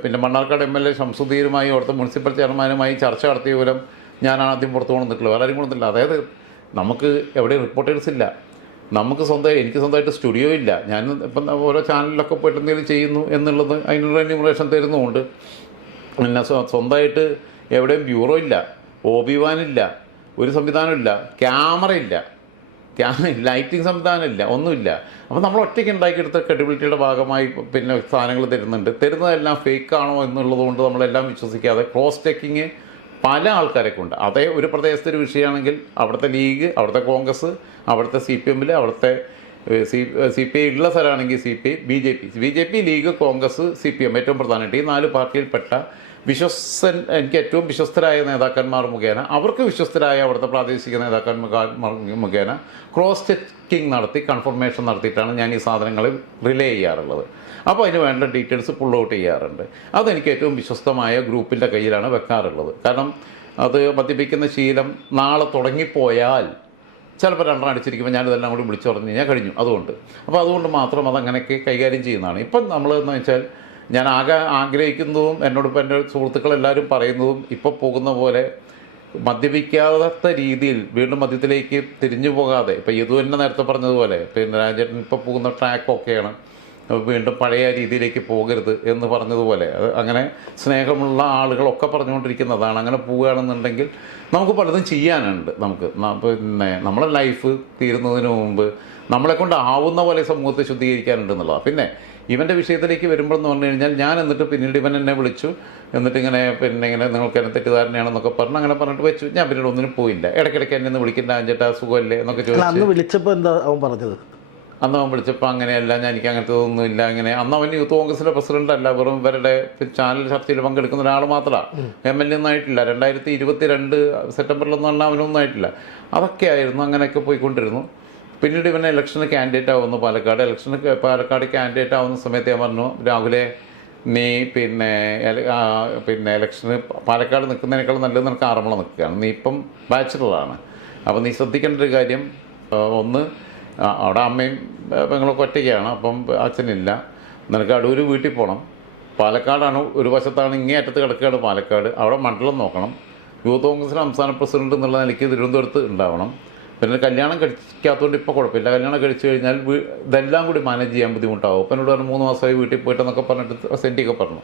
പിന്നെ മണ്ണാർക്കാട് എം എൽ എ ശംസുദ്ധീരുമായും അവിടുത്തെ മുനിസിപ്പൽ ചെയർമാനുമായും ചർച്ച നടത്തിയ പോലും ഞാനാണ് ആദ്യം പുറത്തു കൊണ്ടുവന്നിട്ടുള്ളത്. വേറെ ആരും കൊണ്ടുവന്നിട്ടില്ല. അതായത് നമുക്ക് എവിടെയും റിപ്പോർട്ടേഴ്സ് ഇല്ല. നമുക്ക് സ്വന്തമായി എനിക്ക് സ്വന്തമായിട്ട് സ്റ്റുഡിയോ ഇല്ല. ഞാൻ ഇപ്പം ഓരോ ചാനലിലൊക്കെ പോയിട്ട് എന്തെങ്കിലും ചെയ്യുന്നു എന്നുള്ളത് അതിനുള്ള എന്യൂമറേഷൻ തരുന്നുമുണ്ട് പിന്നെ സ്വ- സ്വന്തമായിട്ട് എവിടെയും ബ്യൂറോ ഇല്ല ഒ ബി വാനില്ല ഒരു സംവിധാനമില്ല ക്യാമറ ഇല്ല ലൈറ്റിംഗ് സംവിധാനം ഇല്ല ഒന്നുമില്ല. അപ്പോൾ നമ്മൾ ഒറ്റയ്ക്ക് ഉണ്ടാക്കിയെടുത്ത ക്രെഡിബിലിറ്റിയുടെ ഭാഗമായി പിന്നെ സാധനങ്ങൾ തരുന്നുണ്ട്. തരുന്നതെല്ലാം ഫേക്ക് ആണോ എന്നുള്ളതുകൊണ്ട് നമ്മളെല്ലാം വിശ്വസിക്കാതെ ക്രോസ് ചെക്കിങ് പല ആൾക്കാരൊക്കെ ഉണ്ട് അതേ ഒരു പ്രദേശത്തെ ഒരു വിഷയമാണെങ്കിൽ അവിടുത്തെ ലീഗ് അവിടുത്തെ കോൺഗ്രസ് അവിടുത്തെ സി പി എമ്മിൽ അവിടുത്തെ സി സി പി ഐ ഉള്ള സ്ഥലമാണെങ്കിൽ C P I B J P. B J P league Congress C P M ഏറ്റവും പ്രധാനമായിട്ട്. ഈ നാല് പാർട്ടിയിൽപ്പെട്ട വിശ്വസൻ എനിക്ക് ഏറ്റവും വിശ്വസ്തരായ നേതാക്കന്മാർ മുഖേന അവർക്ക് വിശ്വസ്തരായ അവിടുത്തെ പ്രാദേശിക നേതാക്കന്മാർ മുഖേന ക്രോസ് ചെക്കിംഗ് നടത്തി കൺഫർമേഷൻ നടത്തിയിട്ടാണ് ഞാൻ ഈ സാധനങ്ങൾ റിലേ ചെയ്യാറുള്ളത്. അപ്പോൾ അതിന് വേണ്ട ഡീറ്റെയിൽസ് പുൾ ഔട്ട് ചെയ്യാറുണ്ട്. അതെനിക്ക് ഏറ്റവും വിശ്വസ്തമായ ഗ്രൂപ്പിന്റെ കയ്യിലാണ് വെക്കാറുള്ളത്. കാരണം അത് മദ്യപിക്കുന്ന ശീലം നാളെ തുടങ്ങിപ്പോയാൽ ചിലപ്പോൾ രണ്ടെണ്ണം അടിച്ചിരിക്കുമ്പോൾ ഞാനിതെല്ലാം കൂടി വിളിച്ചു പറഞ്ഞു കഴിഞ്ഞാൽ കഴിഞ്ഞു. അതുകൊണ്ട്. അപ്പോൾ അതുകൊണ്ട് മാത്രം അതങ്ങനെയൊക്കെ കൈകാര്യം ചെയ്യുന്നതാണ്. ഇപ്പം നമ്മൾ എന്ന് വെച്ചാൽ ഞാൻ ആകെ ആഗ്രഹിക്കുന്നതും എന്നോടിപ്പോൾ എന്റെ സുഹൃത്തുക്കളെല്ലാവരും പറയുന്നതും ഇപ്പോൾ പോകുന്ന പോലെ മദ്യപിക്കാത്ത രീതിയിൽ വീണ്ടും മദ്യത്തിലേക്ക് തിരിഞ്ഞു പോകാതെ ഇപ്പോൾ ഇത് തന്നെ നേരത്തെ പറഞ്ഞതുപോലെ പിന്നെ രാജേട്ടൻ ഇപ്പോൾ പോകുന്ന ട്രാക്കൊക്കെയാണ് വീണ്ടും പഴയ രീതിയിലേക്ക് പോകരുത് എന്ന് പറഞ്ഞതുപോലെ. അത് അങ്ങനെ സ്നേഹമുള്ള ആളുകളൊക്കെ പറഞ്ഞുകൊണ്ടിരിക്കുന്നതാണ്. അങ്ങനെ പോവുകയാണെന്നുണ്ടെങ്കിൽ നമുക്ക് പലതും ചെയ്യാനുണ്ട് നമുക്ക്. പിന്നെ നമ്മുടെ ലൈഫ് തീരുന്നതിന് മുമ്പ് നമ്മളെ കൊണ്ട് ആവുന്ന പോലെ സമൂഹത്തെ ശുദ്ധീകരിക്കാനുണ്ട് എന്നുള്ളതാണ് പിന്നെ ഇവന്റെ വിഷയത്തിലേക്ക് വരുമ്പോഴെന്ന് പറഞ്ഞു കഴിഞ്ഞാൽ ഞാൻ എന്നിട്ട് പിന്നീട് ഇവൻ എന്നെ വിളിച്ചു. എന്നിട്ട് ഇങ്ങനെ പിന്നെ ഇങ്ങനെ നിങ്ങൾക്ക് എന്നെ തെറ്റിദ്ധാരണയാണെന്നൊക്കെ പറഞ്ഞു അങ്ങനെ പറഞ്ഞിട്ട് വെച്ചു. ഞാൻ പിന്നീട് ഒന്നിനും പോയില്ല. ഇടയ്ക്കിടയ്ക്ക് എന്നെ ഒന്ന് വിളിക്കണ്ട അഞ്ചേട്ടാ സുഖമല്ലേ എന്നൊക്കെ ചോദിച്ചു വിളിച്ചപ്പോൾ എന്താ അവൻ പറഞ്ഞത്? അന്ന് അവൻ വിളിച്ചപ്പോൾ അങ്ങനെയല്ല ഞാൻ എനിക്ക് അങ്ങനത്തെ ഒന്നുമില്ല അങ്ങനെ. അന്ന് അവൻ യൂത്ത് കോൺഗ്രസിലെ പ്രസിഡന്റ് അല്ല വെറും ഇവരുടെ ചാനൽ ചർച്ചയിൽ പങ്കെടുക്കുന്ന ഒരാൾ മാത്രമാണ് എം എൽ എ ഒന്നും ആയിട്ടില്ല. രണ്ടായിരത്തി ഇരുപത്തി രണ്ട് സെപ്റ്റംബറിലൊന്നും അല്ല അവനൊന്നും ആയിട്ടില്ല. അതൊക്കെ ആയിരുന്നു അങ്ങനെയൊക്കെ പോയിക്കൊണ്ടിരുന്നു. പിന്നീട് ഇവനെ ഇലക്ഷന് കാൻഡിഡേറ്റ് ആവുന്നു പാലക്കാട്. ഇലക്ഷന് പാലക്കാട് കാൻഡിഡേറ്റ് ആവുന്ന സമയത്ത് ഞാൻ പറഞ്ഞു രാഹുലെ നീ പിന്നെ പിന്നെ ഇലക്ഷന് പാലക്കാട് നിൽക്കുന്നതിനേക്കാൾ നല്ലത് നിനക്ക് ആറന്മുള നിൽക്കുകയാണ്. നീ ഇപ്പം ബാച്ചിലറാണ് അപ്പോൾ നീ ശ്രദ്ധിക്കേണ്ട ഒരു കാര്യം ഒന്ന് അവിടെ അമ്മയും പെങ്ങളൊക്കെ ഒറ്റയ്ക്കാണ്. അപ്പം അച്ഛനില്ല. നിനക്ക് അടൂർ വീട്ടിൽ പോകണം പാലക്കാടാണ് ഒരു വശത്താണ് ഇങ്ങേ അറ്റത്ത് കിടക്കുകയാണ് പാലക്കാട്. അവിടെ മണ്ഡലം നോക്കണം. യൂത്ത് കോൺഗ്രസിന്റെ സംസ്ഥാന പ്രസിഡന്റ് എന്നുള്ള നിലയ്ക്ക് തിരുവനന്തപുരത്ത് ഉണ്ടാവണം. പിന്നെ കല്യാണം കഴിക്കാത്തതുകൊണ്ട് ഇപ്പോൾ കുഴപ്പമില്ല. കല്യാണം കഴിച്ചു കഴിഞ്ഞാൽ ഇതെല്ലാം കൂടി മാനേജ് ചെയ്യാൻ ബുദ്ധിമുട്ടാവും. അപ്പം എന്നോട് പറഞ്ഞു മൂന്ന് മാസമായി വീട്ടിൽ പോയിട്ടെന്നൊക്കെ പറഞ്ഞിട്ട് സെന്റിയൊക്കെ പറഞ്ഞു.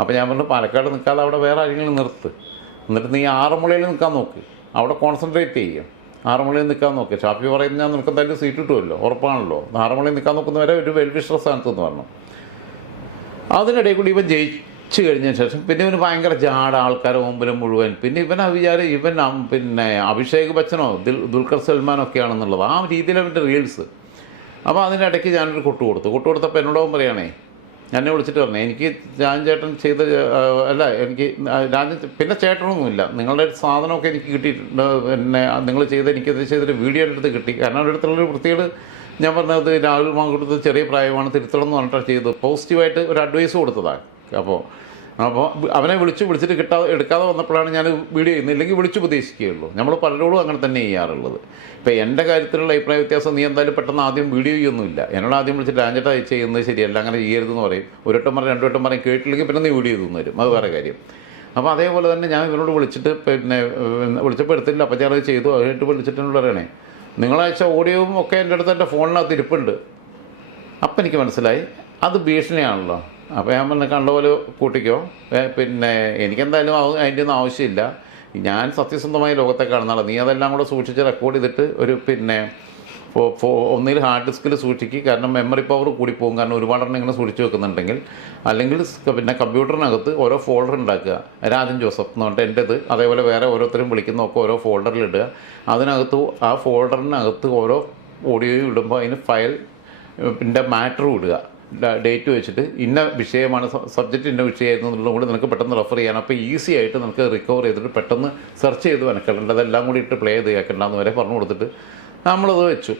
അപ്പോൾ ഞാൻ പറഞ്ഞു പാലക്കാട് നിൽക്കാതെ അവിടെ വേറെ ആരെങ്കിലും നിർത്ത്. എന്നിട്ട് നീ ആറന്മുളയിൽ നിൽക്കാൻ നോക്ക്. അവിടെ കോൺസെൻട്രേറ്റ് ചെയ്യും. ആറന്മുളയിൽ നിൽക്കാൻ നോക്കുക ഷാഫി പറയുന്നത് ഞാൻ നിനക്ക് എന്തായാലും സീറ്റ് കിട്ടുമല്ലോ ഉറപ്പാണല്ലോ. ആറന്മുളയിൽ നിൽക്കാൻ നോക്കുന്നവരെ ഒരു വെൽവിഷർ സ്ഥാനത്ത് നിന്ന് പറഞ്ഞു അതിനിടയിൽ കൂടി ഇവൻ ജയിച്ചു കഴിഞ്ഞതിന് ശേഷം പിന്നെ ഇവന് ഭയങ്കര ജാട ആൾക്കാരെ മുമ്പിലും മുഴുവൻ. പിന്നെ ഇവൻ ആ വിചാരം ഇവൻ പിന്നെ അഭിഷേക് ബച്ചനോ ദിൽ ദുൽഖർ സൽമാനോ ഒക്കെ ആണെന്നുള്ളത്. ആ രീതിയിൽ അവന്റെ റീൽസ് അപ്പോൾ അതിനിടയ്ക്ക് ഞാനൊരു കൊട്ടു കൊടുത്തു കൊട്ടു കൊടുത്തപ്പോൾ എന്നോടൊപ്പം പറയണേ എന്നെ വിളിച്ചിട്ട് പറഞ്ഞു എനിക്ക് രാജൻ ചേട്ടൻ ചെയ്ത അല്ല എനിക്ക് രാജൻ പിന്നെ ചേട്ടനൊന്നുമില്ല. നിങ്ങളുടെ സാധനമൊക്കെ എനിക്ക് കിട്ടിയിട്ടുണ്ട്. പിന്നെ നിങ്ങൾ ചെയ്ത് എനിക്കത് ചെയ്തൊരു വീഡിയോ എടുത്ത് കിട്ടി. കാരണം അവരുടെ അടുത്തുള്ളൊരു വൃത്തിയോട് ഞാൻ പറഞ്ഞത് രാഹുൽ മാങ്കുട്ടത്ത് ചെറിയ പ്രായമാണ് തിരുത്തണം എന്ന് പറഞ്ഞിട്ടാണ് ചെയ്തത്. പോസിറ്റീവായിട്ട് ഒരു അഡ്വൈസ് കൊടുത്തതാണ്. അപ്പോൾ അപ്പോൾ അവനെ വിളിച്ച് വിളിച്ചിട്ട് കിട്ടാതെ എടുക്കാതെ വന്നപ്പോഴാണ് ഞാൻ വീഡിയോ ചെയ്യുന്നത്. ഇല്ലെങ്കിൽ വിളിച്ച് ഉപദേശിക്കുകയുള്ളൂ. നമ്മൾ പലരോടും അങ്ങനെ തന്നെ ചെയ്യാറുള്ളത്. ഇപ്പോൾ എന്റെ കാര്യത്തിലുള്ള അഭിപ്രായ വ്യത്യാസം നീ എന്തായാലും പെട്ടെന്ന് ആദ്യം വീഡിയോ ചെയ്യൊന്നുമില്ല എന്നോട് ആദ്യം വിളിച്ചിട്ട് രാജേട്ടാ ചെയ്യുന്നത് ശരിയല്ല അങ്ങനെ ചെയ്യരുതെന്ന് പറയും. ഒരു വട്ടം പറയും രണ്ടു വട്ടം പറയും കേട്ടില്ലെങ്കിൽ പിന്നെ നീ വീഡിയോ ചെയ്തു തരും. അത് വേറെ കാര്യം. അപ്പോൾ അതേപോലെ തന്നെ ഞാൻ ഇവരോട് വിളിച്ചിട്ട് പിന്നെ വിളിച്ചപ്പോൾ എടുത്തില്ല. അപ്പം ഞാനത് ചെയ്തു അത് കഴിഞ്ഞിട്ട് വിളിച്ചിട്ട് എന്നോട് പറയണേ. നിങ്ങളയച്ച ഓഡിയോവും ഒക്കെ എന്റെ അടുത്ത് എന്റെ ഫോണിനകത്ത് ഇരിപ്പുണ്ട്. അപ്പം എനിക്ക് മനസ്സിലായി. അത് ഭീഷണിയാണല്ലോ. അപ്പോൾ ഞാൻ വന്ന് കണ്ട പോലെ കൂട്ടിക്കോ പിന്നെ എനിക്കെന്തായാലും അത് അതിന്റെ ഒന്നും ആവശ്യമില്ല. ഞാൻ സത്യസന്ധമായ ലോകത്തെ കാണുന്നതാണ് നീ അതെല്ലാം കൂടെ സൂക്ഷിച്ച് റെക്കോർഡ് ചെയ്തിട്ട് ഒരു പിന്നെ ഒന്നിൽ ഹാർഡ് ഡിസ്കിൽ സൂക്ഷിക്കുക കാരണം മെമ്മറി പവർ കൂടി പോകും കാരണം ഒരുപാടെണ്ണം ഇങ്ങനെ സൂക്ഷിച്ച് വെക്കുന്നുണ്ടെങ്കിൽ. അല്ലെങ്കിൽ പിന്നെ കമ്പ്യൂട്ടറിനകത്ത് ഓരോ ഫോൾഡർ ഉണ്ടാക്കുക. രാജൻ ജോസഫ് എന്ന് പറഞ്ഞിട്ട് എന്റെത്. അതേപോലെ വേറെ ഓരോരുത്തരും വിളിക്കുന്നതൊക്കെ ഓരോ ഫോൾഡറിൽ ഇടുക. അതിനകത്ത് ആ ഫോൾഡറിനകത്ത് ഓരോ ഓഡിയോയും ഇടുമ്പോൾ അതിന് ഫയൽ പിന്നെ മാറ്റർ ഇടുക. ഡേറ്റ് വെച്ചിട്ട് ഇന്ന വിഷയമാണ് സബ്ജക്റ്റ് ഇന്ന വിഷയമായിരുന്നു എന്നുള്ളത് കൂടി നിനക്ക് പെട്ടെന്ന് റെഫർ ചെയ്യാൻ. അപ്പോൾ ഈസി ആയിട്ട് നിനക്ക് റിക്കവർ ചെയ്തിട്ട് പെട്ടെന്ന് സെർച്ച് ചെയ്ത് വെനക്കേണ്ടത് എല്ലാം കൂടി ഇട്ട് പ്ലേ ചെയ്ത് കേൾക്കണ്ടെന്ന് വരെ പറഞ്ഞു കൊടുത്തിട്ട് നമ്മളത് വെച്ചു.